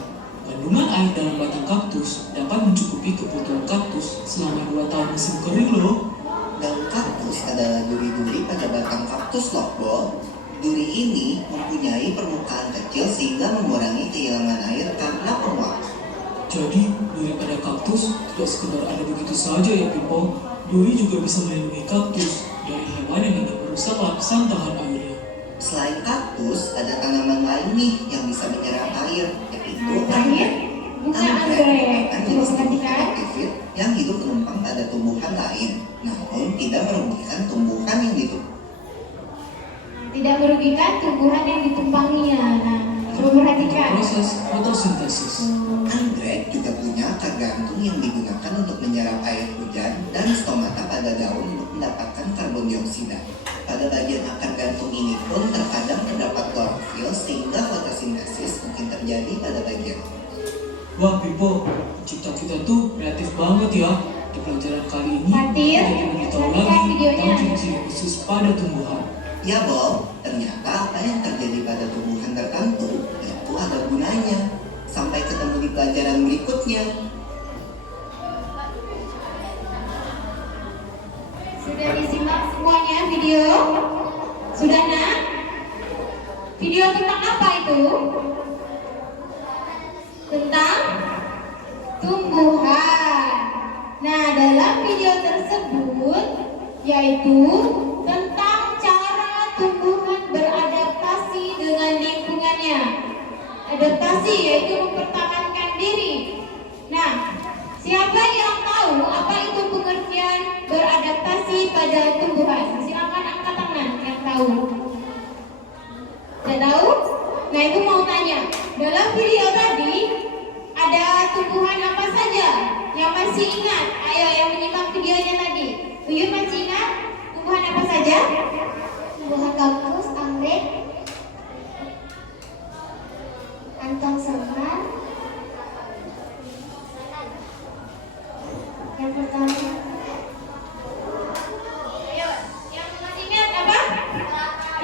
Kandungan air dalam batang kaktus dapat mencukupi kebutuhan kaktus selama 2 tahun musim kering loh. Daun kaktus adalah duri-duri pada batang kaktus lockball. Duri ini mempunyai permukaan kecil sehingga mengurangi kehilangan air karena penguapan. Jadi, duri pada kaktus tidak sekedar ada begitu saja ya Pipo. Duri juga bisa melindungi kaktus dari hewan yang ingin merusak lapisan tahan airnya. Selain kaktus, ada tanaman lain nih yang bisa menyerap air, yaitu Nah, terakhir, bunga anggrek. merupakan Coba jenis tumbuhan perhatikan. epifit yang hidup menumpang pada tumbuhan lain, namun tidak merugikan tumbuhan yang ditumpangi. Tidak merugikan tumbuhan yang ditumpanginya. Nah, coba perhatikan. Proses fotosintesis. Anggrek juga punya akar gantung yang digunakan untuk menyerap air hujan dan stomata pada daun untuk mendapatkan karbon dioksida. Pada bagian akar gantung ini pun terkadang terdapat klorofil sehingga fotosintesis mungkin terjadi pada bagian. Wah Pipo, pencipta kita tuh kreatif banget ya. Di pelajaran kali ini, Fatir, kita jadi lebih tahu perhatikan lagi videonya. tentang ciri-ciri khusus pada tumbuhan. Ya Bob, ternyata apa yang terjadi pada tumbuhan tertentu itu ada gunanya. Sampai ketemu di pelajaran berikutnya. Sudah disimak semuanya video? Sudah nak? Video tentang apa itu? Tentang tumbuhan. Nah, dalam video tersebut yaitu tentang cara tumbuhan beradaptasi dengan lingkungannya. Adaptasi yaitu mempertahankan diri. Nah, siapa yang tahu apa itu pengertian beradaptasi pada tumbuhan? Silakan angkat tangan yang tahu. Tidak tahu? Nah, itu mau tanya. Dalam video tadi ada tumbuhan apa saja yang masih ingat? Ayo yang menyimak videonya tadi. Uyun masih ingat tumbuhan apa saja? Tumbuhan kaktus, anggrek, kantong semen. Yang pertama, Ayo, yang masih ingat apa?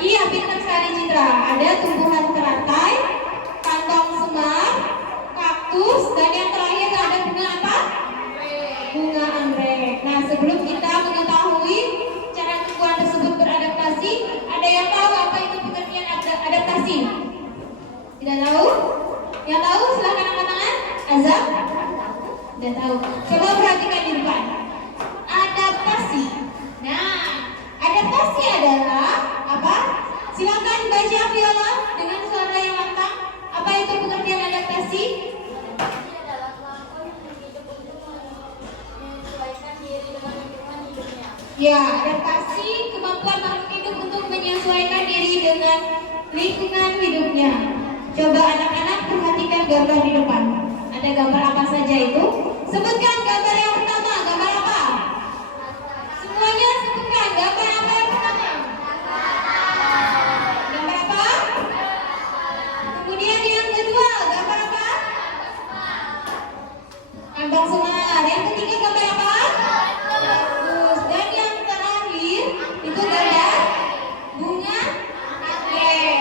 Iya, pintar sekali Citra. Ada tumbuhan teratai, kantong semar, kaktus, dan yang terakhir ada bunga apa? Bunga anggrek. Nah, sebelum kita mengetahui cara tumbuhan tersebut beradaptasi, ada yang tahu apa itu pengertian adaptasi? Tidak tahu? Yang tahu silahkan angkat tangan. Azam? Tidak tahu. Coba perhatikan di depan. Adaptasi. Nah, adaptasi adalah apa? Silakan baca Viola dengan suara yang lantang. Apa itu pengertian adaptasi? Ya, adaptasi kemampuan makhluk hidup untuk menyesuaikan diri dengan lingkungan hidupnya. Coba anak-anak perhatikan gambar di depan. Ada gambar apa saja itu? Sebutkan gambar yang pertama. Gambar apa? Semuanya sebutkan. Gambar apa yang pertama? Gambar apa? Kemudian yang kedua, gambar apa? Kantong semar. Yang ketiga gambar apa? Bagus. Dan yang terakhir itu gambar bunga anggrek.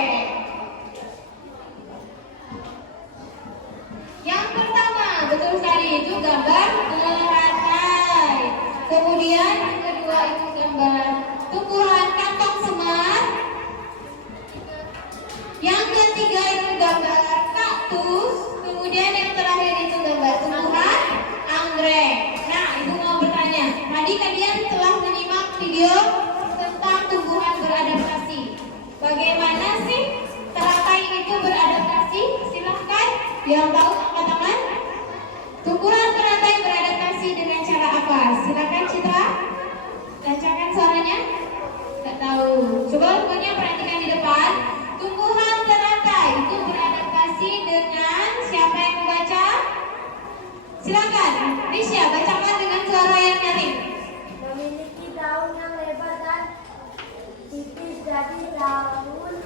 Yang pertama, betul sekali, itu gambar teratai. Kemudian yang kedua itu gambar tumbuhan kantong semar. Yang ketiga itu gambar kaktus. Kemudian yang terakhir itu gambar tumbuhan anggrek. Nah, ibu mau bertanya, tadi kalian telah menyimak video tentang tumbuhan beradaptasi. Bagaimana sih teratai itu beradaptasi? Silahkan yang tahu angkat tangan. Tumbuhan teratai beradaptasi dengan menjadi daun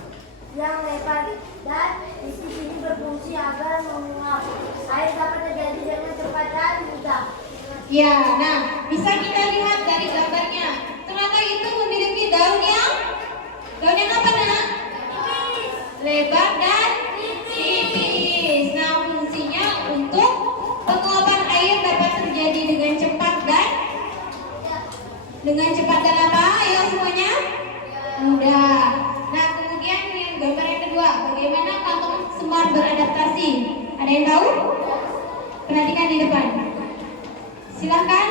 yang lebar dan isi ini berfungsi agar menguap. Air dapat terjadi dengan cepat dan mudah. Ya, nah bisa kita lihat dari gambarnya. Telaga itu memiliki daun yang apa nak? Lebar dan tipis. Nah fungsinya untuk penguapan air dapat terjadi dengan cepat dan apa? Ayo semuanya? Mudah. Nah kemudian yang gambar yang kedua, bagaimana kantong semar beradaptasi? Ada yang tahu? Perhatikan di depan. Silahkan,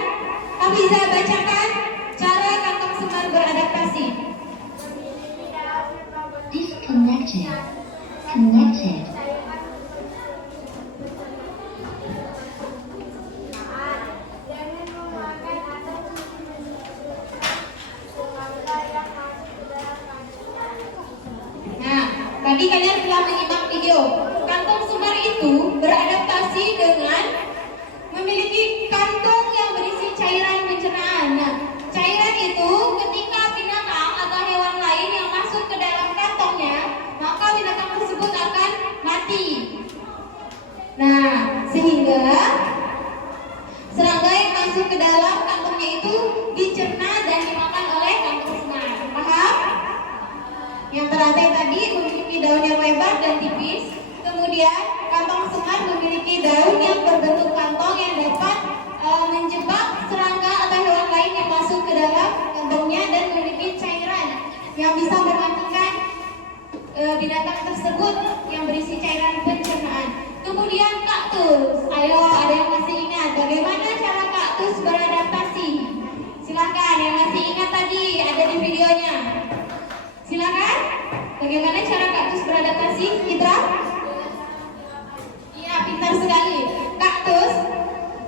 Hafiza bacakan cara kantong semar beradaptasi. Disconnected. Connected. Nah, tadi kalian telah menyimak video. Kantong semar itu beradaptasi dengan memiliki kantong yang berisi cairan pencernaan. Nah, cairan itu ketika binatang atau hewan lain yang masuk ke dalam kantongnya, maka binatang tersebut akan mati. Nah, sehingga serangga yang masuk ke dalam kantongnya itu dicerna dan dimakan oleh kantong semar. Paham? Yang teratai tadi memiliki daun yang lebar dan tipis. Kemudian kantong semar memiliki daun yang berbentuk kantong yang dapat menjebak serangga atau hewan lain yang masuk ke dalam kantongnya dan memiliki cairan yang bisa mematikan binatang tersebut yang berisi cairan pencernaan. Kemudian kaktus. Ayo, ada yang masih ingat bagaimana cara kaktus beradaptasi? Silakan yang masih ingat tadi ada di videonya. Silakan. Bagaimana cara kaktus beradaptasi? Citra? Iya, pintar sekali. Kaktus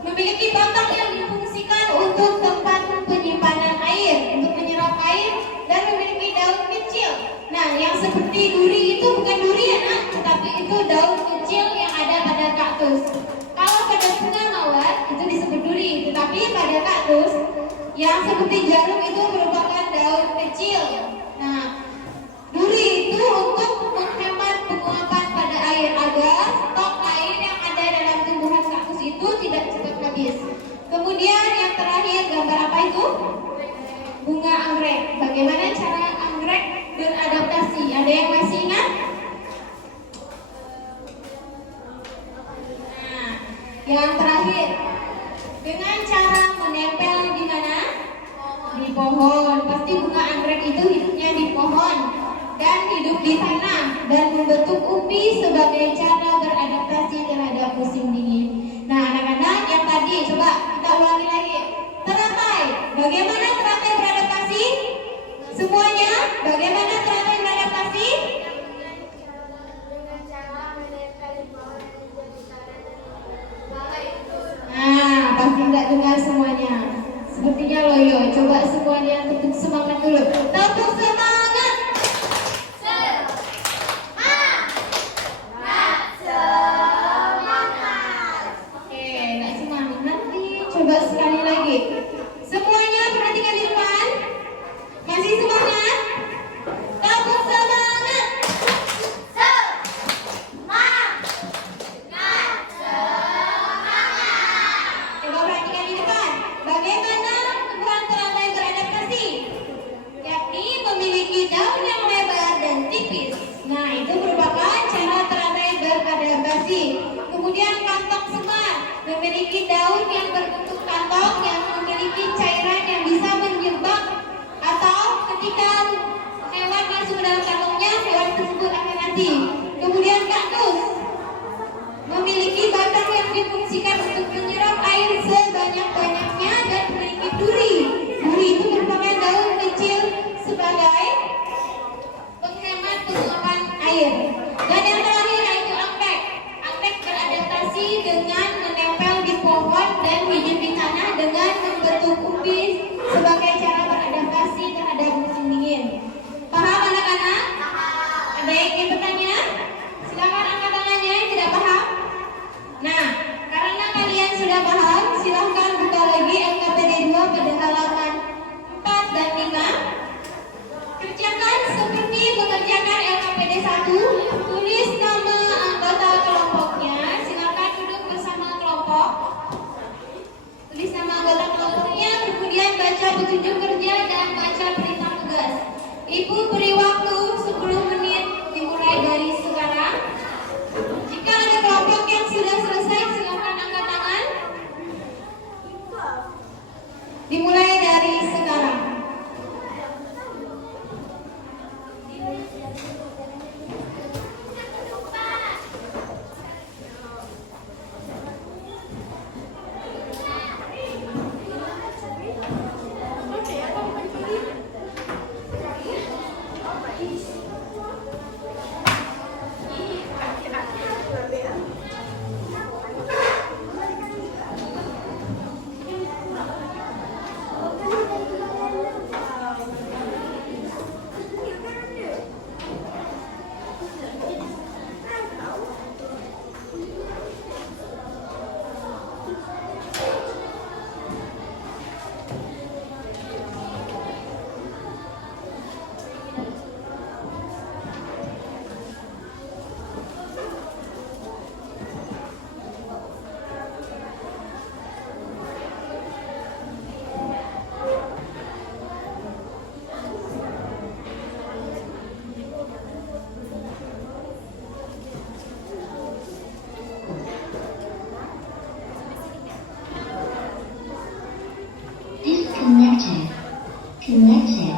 memiliki batang yang difungsikan untuk tempat penyimpanan air, untuk menyerap air, dan memiliki daun kecil. Nah, yang seperti duri itu bukan duri ya nak, tetapi itu daun kecil yang ada pada kaktus. Kalau pada bunga mawar itu disebut duri, tetapi pada kaktus yang seperti jarum itu merupakan daun kecil. Nah, duri itu untuk menghemat penguapan pada air agar stok air yang ada dalam tumbuhan kaktus itu tidak cepat habis. Kemudian yang terakhir gambar apa itu? Bunga anggrek. Bagaimana cara anggrek beradaptasi? Ada yang masih ingat? Nah, yang terakhir dengan cara menempel di mana? Di pohon. Pasti bunga anggrek itu hidupnya di pohon dan hidup di tanah dan membentuk umbi sebagai cara beradaptasi terhadap musim dingin. Nah, anak-anak yang tadi coba kita ulangi lagi. Teratai, bagaimana teratai beradaptasi? Semuanya, bagaimana teratai beradaptasi? Nah, pasti tidak dengar semuanya. Sepertinya loyo. Coba semuanya tepuk semangat dulu. Tepuk semangat. Coba sekali lagi. Semuanya perhatikan di depan. Masih semangat? Tepuk semangat. Coba perhatikan di depan. Bagaimana tumbuhan teratai beradaptasi? Yakni memiliki daun yang lebar dan tipis. Nah, itu merupakan cara teratai beradaptasi. Kemudian kantong semar memiliki daun yang berbentuk kantong yang memiliki cairan yang bisa menjebak atau ketika hewan masuk ke dalam kantongnya, hewan tersebut akan mati. Kemudian kaktus memiliki batang yang difungsikan untuk menyerap air sebanyak-banyaknya dan memiliki duri. Duri itu merupakan daun kecil sebagai penghemat penguapan air. Dan yang terakhir yaitu anggrek. Anggrek beradaptasi dengan menempel di pohon dan hidup di tanah dengan membentuk umbi sebagai cara beradaptasi terhadap musim dingin. Paham anak-anak? Ada yang ingin bertanya? Silakan angkat tangannya yang tidak paham. Nah, karena kalian sudah paham, silakan petunjuk kerja dan baca perintah tugas. Ibu beri waktu 10 menit dimulai dari sekarang. Jika ada kelompok yang sudah selesai, silakan angkat tangan. Dimulai dari sekarang. Disconnected. Connected.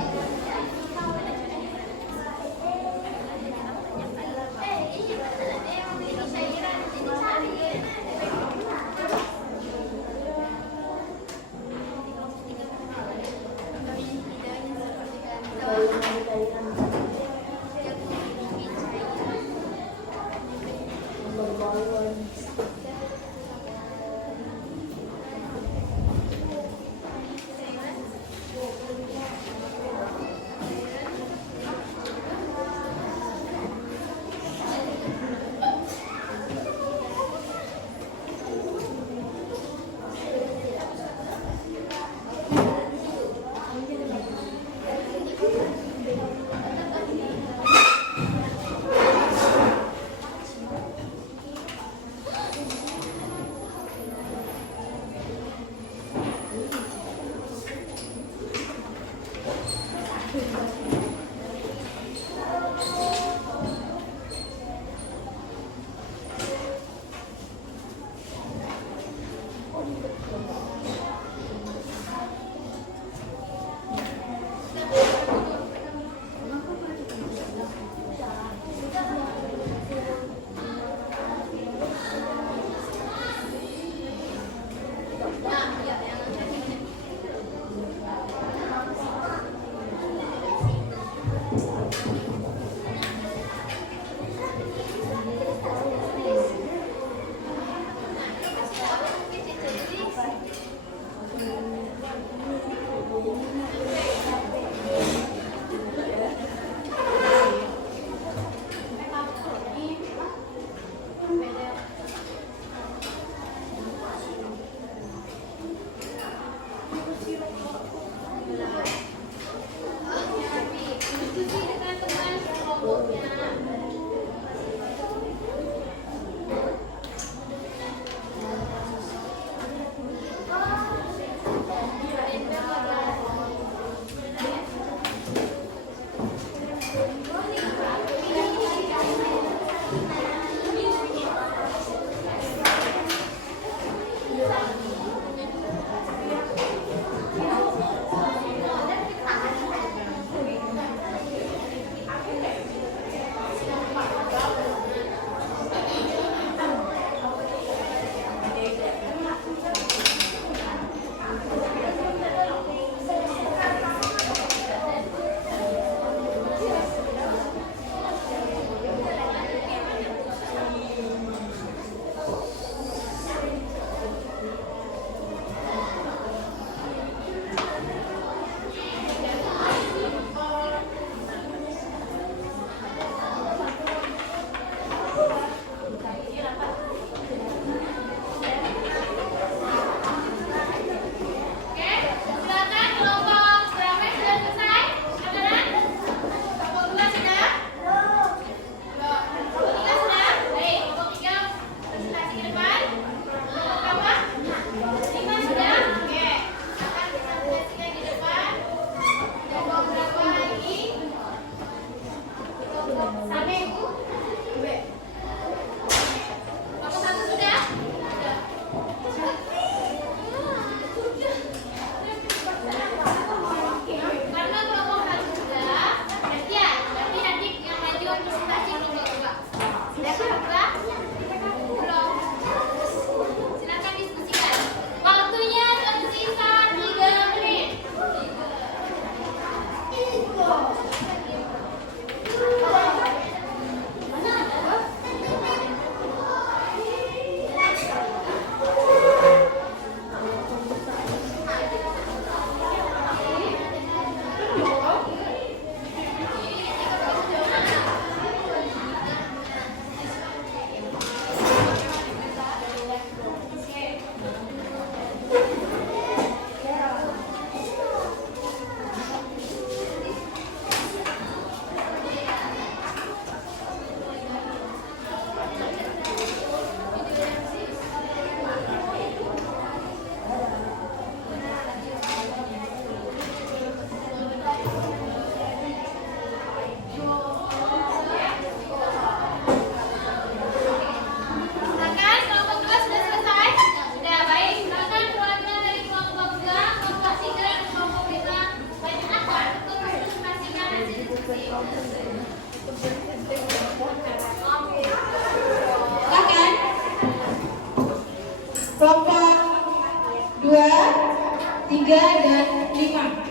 3, dan 5.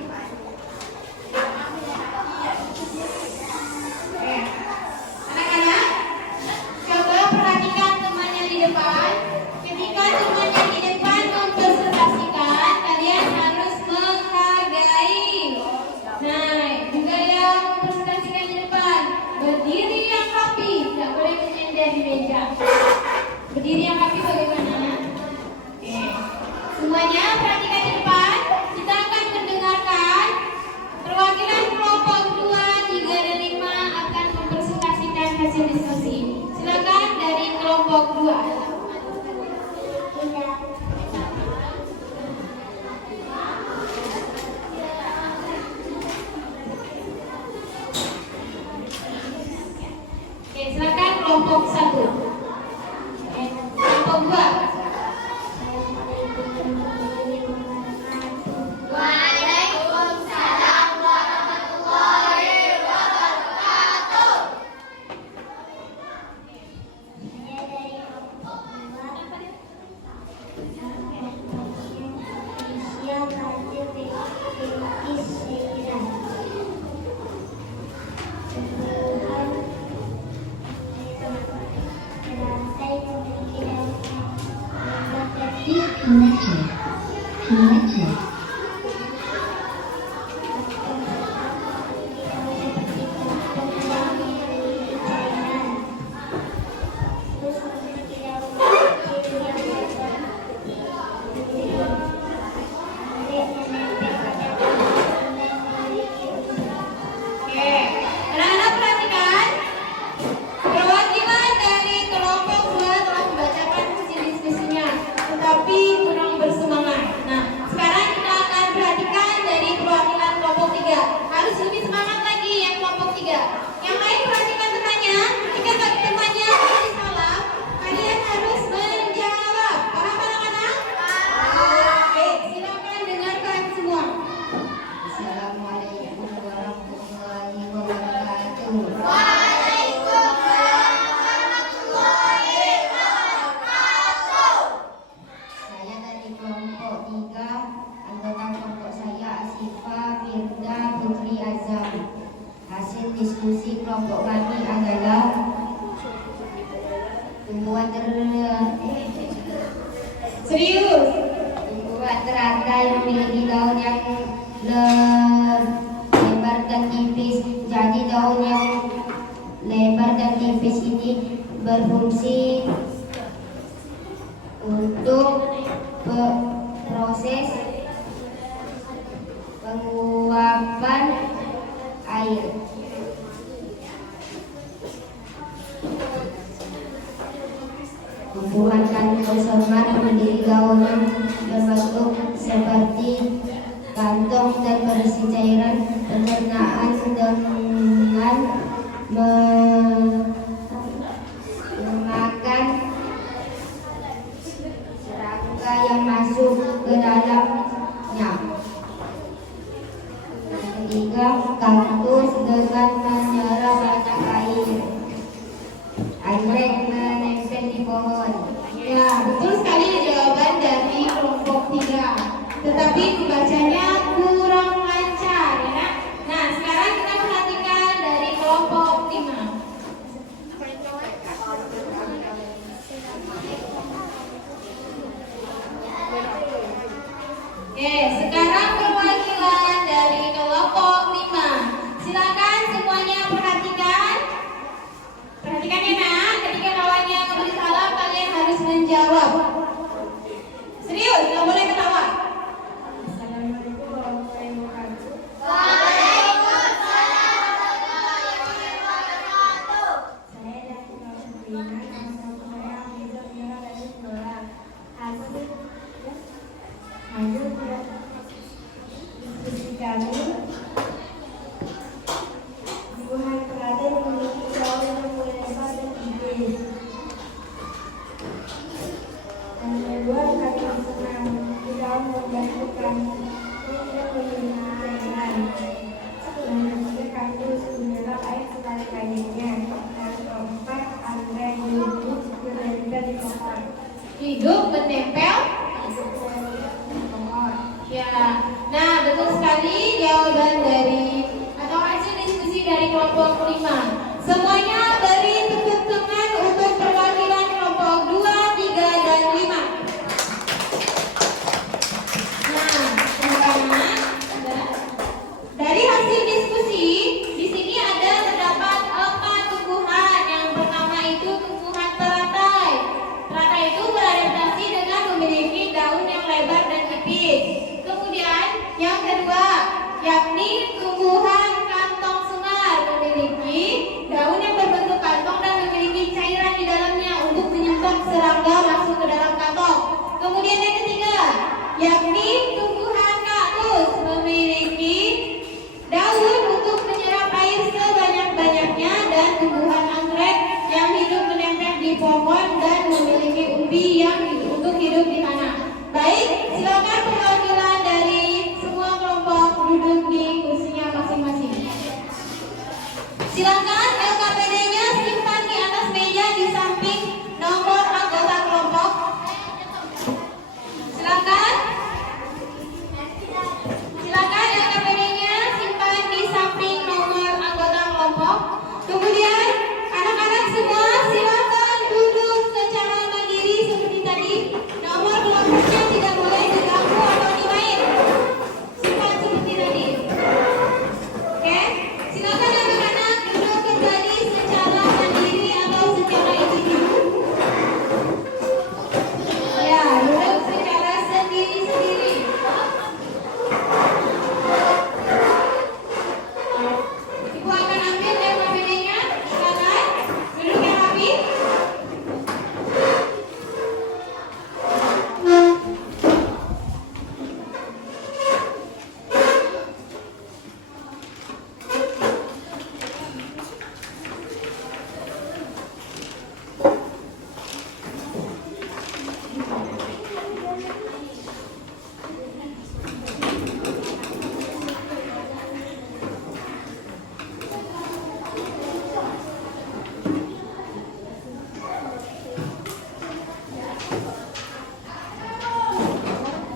Oke. Anak-anak, coba perhatikan temannya di depan. Ketika temannya di depan mempresentasikan, kalian harus menghargai. Nah, juga yang mempresentasikan di depan, berdiri yang rapi, tidak boleh menyender di meja. Berdiri yang rapi bagaimana? Oke. Semuanya perhatikan di depan. Kita akan mendengarkan perwakilan kelompok 2, 3, dan 5 akan mempresentasikan hasil diskusi. Silakan dari kelompok 2. Oke, silakan kelompok 1. Kelompok 2. Waalaikumsalam warahmatullahi wabarakatuh. Saya dari kelompok 2. Indonesia maju Bilqis Zaira. Tumbuhan rantai memiliki daun yang lebat dan Disconnected. Connected. Oke, anak-anak perhatikan. Perwakilan dari kelompok 2 telah membacakan hasil diskusinya, tetapi kurang bersemangat. Nah, sekarang kita akan perhatikan dari perwakilan kelompok 3. Harus lebih semangat lagi yang kelompok 3. Yang lain perhatikan temannya. Ketika temannya kasih salah, kalian harus menjawab. Paham anak-anak? Oke, silakan dengarkan semua. Assalamualaikum warahmatullahi wabarakatuh. Waalaikumsalam warahmatullahi wabarakatuh. Saya dari kelompok 3, anggota kelompok saya Asifa Firda Putri Azam. Hasil diskusi kelompok kami adalah tumbuhan Serius. tumbuhan teratai memiliki daun yang lebar dan tipis. Jadi daun yang lebar dan tipis ini berfungsi untuk proses penguapan air. Tumbuhan kantosoman memiliki daun yang berbentuk seperti kantong dan berisi cairan pencernaan dengan memakan serangga yang masuk ke dalamnya. Yang ketiga, kaktus dengan menyerap banyak air. Anggrek menempel di pohon. Ya, betul sekali jawaban dari kelompok 3. Tetapi membacanya kurang lancar, ya nak? Nah, sekarang kita perhatikan dari kelompok 5. Oke, sekarang perwakilan dari kelompok 5. Silakan semuanya perhatikan. Perhatikan ya nak, ketika lawannya memberi salam, kalian harus menjawab. Serius, nggak boleh ketawa. Assalamualaikum warahmatullahi wabarakatuh. Waalaikumsalam warahmatullahi wabarakatuh. Saya dari kelompok 5, nama saya Hamida Mira dari Nora. Hasil diskusi kami, tumbuhan teratai memiliki daun yang lebar dan tipis. Yang kedua, kami senang di daun membentuk kantong dan memiliki cairan. Yang ketiga, kaktus menyerap air sebaik-baiknya. Yang keempat, anggrek hidup menempel di pohon. Hidup menempel. Di pohon. Ya, nah betul sekali jawaban dari atau hasil diskusi dari kelompok 5. Semuanya beri tepuk tangan untuk perwakilan kelompok 2, 3, dan 5. Nah, anak-anak, dari hasil diskusi di sini terdapat 4 tumbuhan. Yang pertama itu tumbuhan teratai. Teratai itu beradaptasi dengan memiliki daun yang lebar dan tipis. Kemudian yang kedua, yakni tumbuhan kantong sungar, memiliki daun yang berbentuk kantong dan memiliki cairan di dalamnya untuk menyemprot serangga masuk ke dalam kantong. Kemudian yang ketiga, yakni tumbuhan kaktus, memiliki daun untuk menyerap air sebanyak-banyaknya, dan tumbuhan anggrek yang hidup menempel di pohon dan memiliki umbi yang untuk hidup di tanah. Baik, silakan perwakilan dari semua kelompok duduk di kursinya masing-masing. Silakan LKPD-nya simpan di atas meja di samping nomor anggota kelompok. Silakan. Silakan LKPD-nya simpan di samping nomor anggota kelompok. Kemudian anak-anak semua silakan duduk secara mandiri seperti tadi. Nomor kelompoknya tidak boleh diganggu atau dimain. Simpan seperti tadi. Oke, silakan anak-anak duduk kembali secara mandiri atau secara individu. Ya, duduk secara sendiri-sendiri. Ibu akan ambil LKPD-nya. Silakan duduk yang rapi.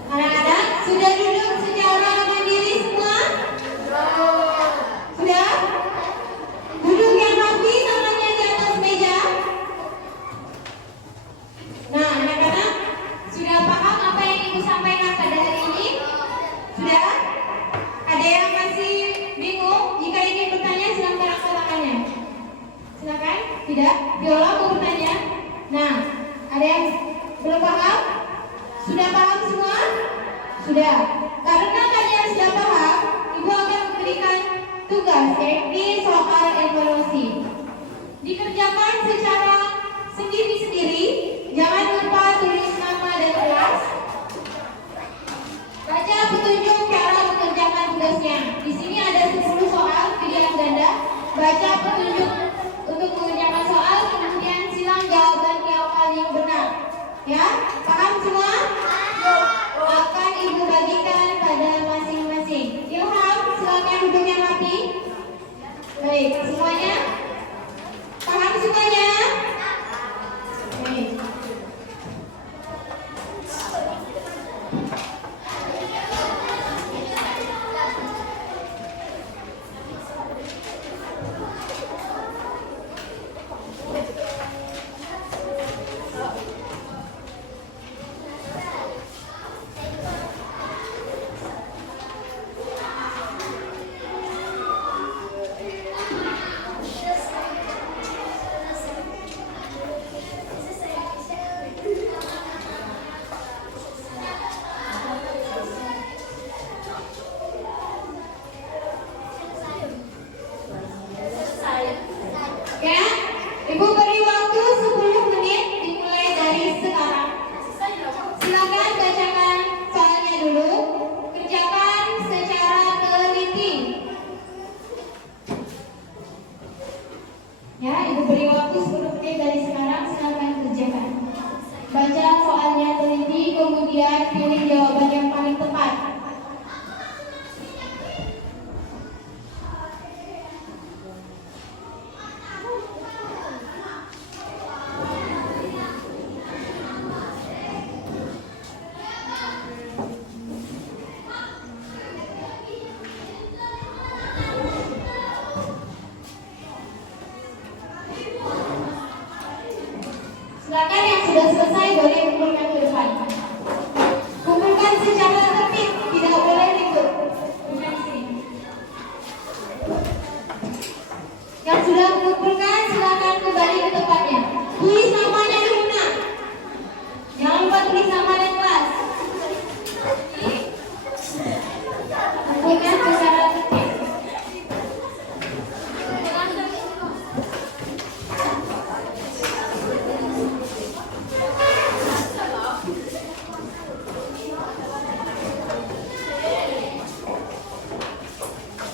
Anak-anak sudah duduk secara mandiri semua? Sudah? Duduk yang rapi, tangannya di atas meja. Nah, anak-anak sudah paham apa yang Ibu sampaikan pada hari ini? Sudah? Ada yang masih bingung? Jika ingin bertanya, silakan angkat tangannya. Silakan. Tidak? Viola mau bertanya? Nah, ada yang belum paham? Sudah paham semua? Sudah. Karena kalian sudah paham, Ibu akan memberikan tugas, yakni soal evaluasi. Dikerjakan secara sendiri-sendiri. Jangan lupa tulis nama dan kelas. Baca petunjuk cara mengerjakan tugasnya. Di sini ada 10 soal pilihan ganda. Baca petunjuk untuk mengerjakan soal, kemudian silang jawaban yang paling benar. Ya, paham semua? Akan Ibu bagikan pada masing-masing. Ilham, silakan duduk yang rapi. Baik, semuanya? Paham semuanya? Baik.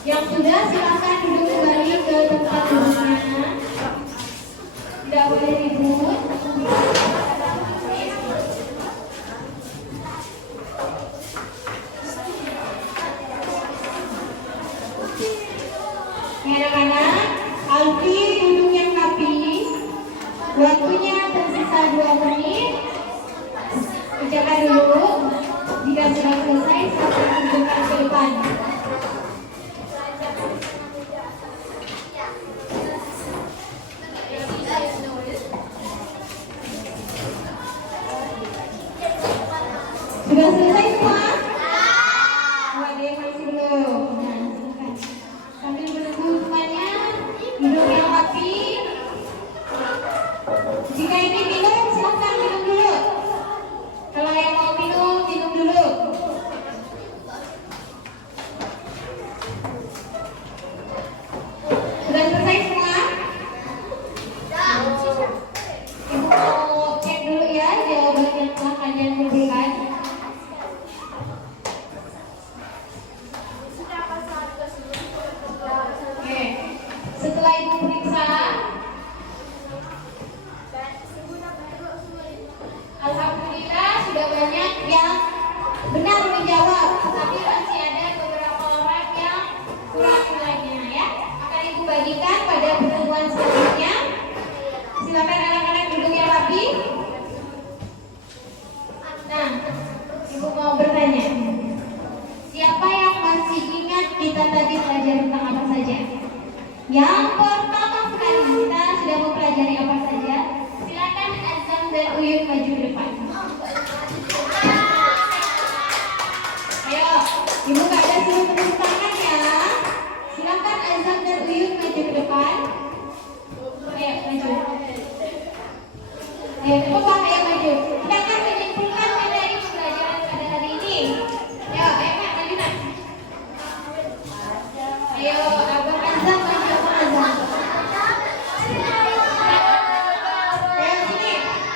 Yang sudah silakan duduk kembali ke tempat duduknya. Tidak boleh ribut. Anak-anak, Alfi duduk yang rapi. Waktunya tersisa 2 menit. Kerjakan dulu. Jika sudah selesai, silakan tunjukkan ke depan. Sudah selesai semua? Oh, ada yang masih belum. Nah, silakan. Sambil menunggu temannya, duduk yang rapi. Jika ini minum, silakan minum dulu. Kalau yang mau minum, minum dulu. Sudah selesai semua? Ibu mau cek dulu ya jawaban yang telah kalian kumpulkan. Oke, setelah ibu periksa, alhamdulillah sudah banyak yang benar menjawab, tapi masih ada beberapa orang yang kurang nilainya ya. Akan ibu bagikan pada pertemuan selanjutnya. Silakan anak-anak duduk yang rapi. Nah, ibu mau bertanya. Siapa yang masih ingat kita tadi belajar tentang apa saja? Yang pertama sekali kita sudah mempelajari apa saja? Silakan Azam dan Uyun maju ke depan. Ayo, ibu gak ada suruh tepuk tangan ya. Silakan Azam dan Uyun maju ke depan. Ayo maju. Ayo cepat, ayo maju. Silakan menyimpulkan materi pembelajaran pada hari ini. Ayo, Kak, maju nak. Ayo, Abang Azam maju, Abang Azam. Ayo sini,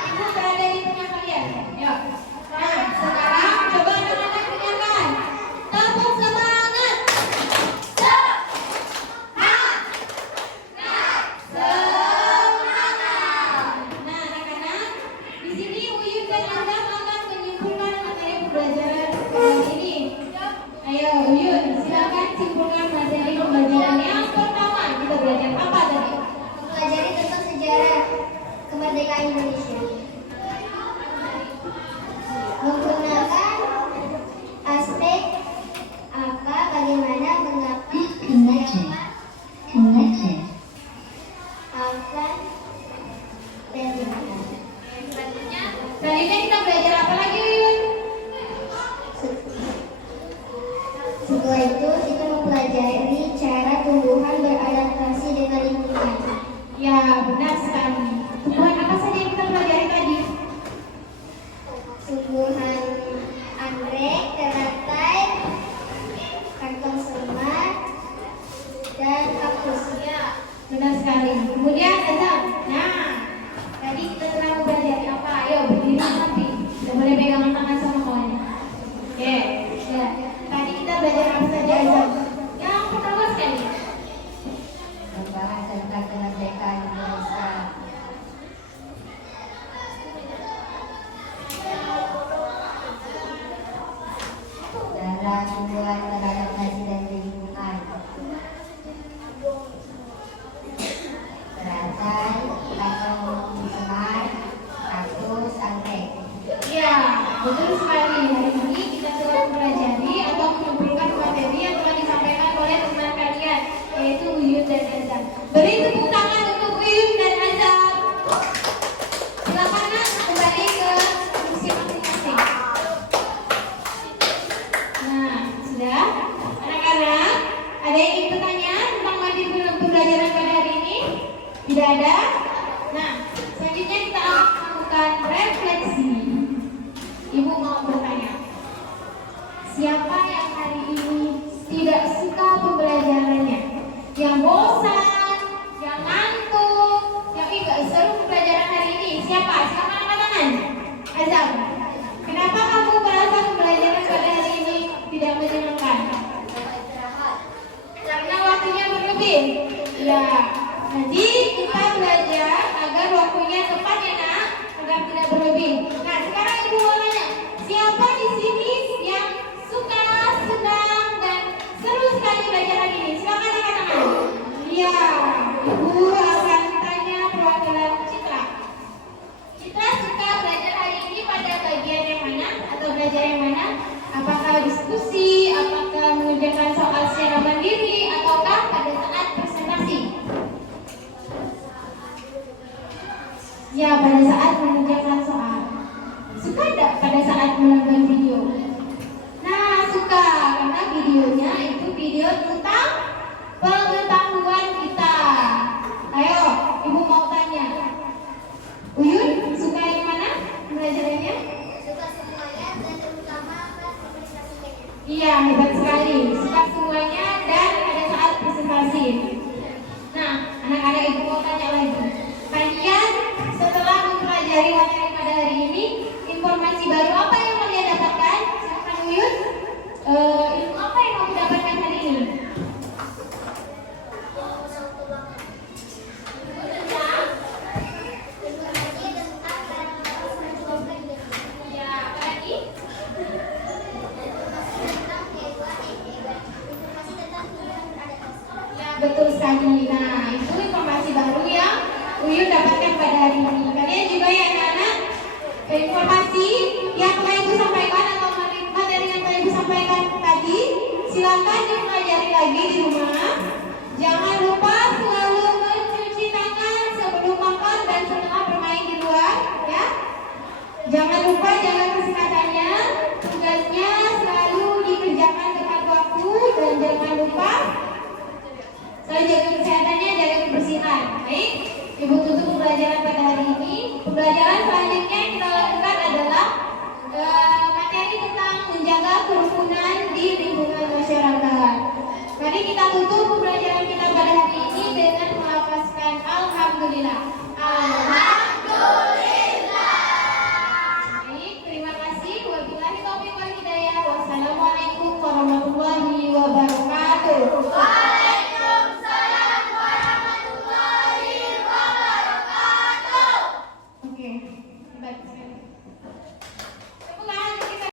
ibu berada di tengah kalian. Ayo. Nah, sekarang coba anak-anak dengarkan. Tepuk semangat. Nah, anak-anak, di sini Uyun dan Azam akan menyimpulkan materi pembelajaran kali ini. Ayo, Uyun, silakan simpulkan materi pembelajaran yang pertama. Kita belajar apa tadi? Mempelajari tentang sejarah kemerdekaan Indonesia. Menggunakan aspek apa, bagaimana, mengapa, Connected. Connected. akan, dan dimana. Selanjutnya kita belajar apa lagi, Uyun? Setelah itu kita mempelajari cara tumbuhan beradaptasi dengan lingkungan. Ya, benar sekali. Tumbuhan apa saja yang kita pelajari tadi? Tumbuhan anggrek, teratai, kantong semak, dan kaktus. Benar sekali. Kemudian Azam. Nah, tadi kita telah mempelajari apa? Ayo berdiri nanti. Sudah boleh pegangan tangan sama kawannya. Oke. Ya. Tadi kita belajar apa saja, Azam? Yang pertama sekali. Membahas tentang kemerdekaan Indonesia. Cara tumbuhan beradaptasi dan lingkungan. Teratai, kantong semak, kaktus, anggrek. Ya, betul sekali. Hari ini kita telah mempelajari atau mengumpulkan materi yang telah disampaikan oleh teman kalian, yaitu Uyun dan Azam. Beri tepuk tangan untuk Uyun dan Azam. Silakan nak kembali ke kursi masing-masing. Nah, sudah. Anak-anak, ada yang ingin bertanya tentang materi pembelajaran pada hari ini? Tidak ada? Nah, selanjutnya kita akan melakukan refleksi. Ibu mau bertanya, siapa yang hari ini tidak suka pembelajarannya? Yang bosan, yang ngantuk, yang enggak seru pembelajaran hari ini? Siapa? Siapa angkat tangan? Azam, kenapa kamu merasa pembelajaran pada hari ini tidak menyenangkan? Karena Ya, jadi kita belajar agar waktunya tepat ya nak, agar tidak berlebih. Nah, sekarang ibu mau tanya, siapa di sini yang suka, senang dan seru sekali belajar hari ini? Silakan angkat tangan. Iya, ibu akan tanya perwakilan Citra. Citra suka belajar hari ini pada bagian yang mana atau belajar yang mana? Apakah diskusi, apakah mengerjakan soal secara mandiri, ataukah pada saat presentasi? Ya, pada saat mengerjakan soal. Suka tidak pada saat menonton video? Nah, suka karena videonya itu video tentang pengetahuan kita. Ayo, ibu mau tanya. Uyun, suka yang mana belajarnya? Suka semuanya dan terutama pas presentasinya. Iya, hebat sekali. Suka semuanya dan pada saat presentasi. Nah, anak-anak ibu mau tanya lagi. Kalian setelah mempelajari materi pada hari ini, informasi baru apa yang kalian dapatkan? Silakan Uyun. Ilmu apa yang kamu dapatkan hari ini? Ya, apa lagi? Ya, betul sekali. Nah, itu informasi baru yang Uyun dapatkan pada hari ini. Kalian juga ya anak-anak, informasi yang telah ibu sampaikan atau materi yang telah ibu sampaikan tadi, silakan dipelajari lagi di rumah. Jangan lupa selalu mencuci tangan sebelum makan dan setelah bermain di luar, ya. Jangan lupa jaga kesehatannya. Tugasnya selalu dikerjakan tepat waktu dan jangan lupa selalu jaga kesehatannya, jaga kebersihan. Baik, ibu tutup pembelajaran pada hari ini. Pembelajaran selanjutnya yang kita lakukan adalah materi tentang menjaga kerukunan di lingkungan masyarakat. Mari kita tutup pembelajaran kita pada hari ini dengan melafazkan Alhamdulillah.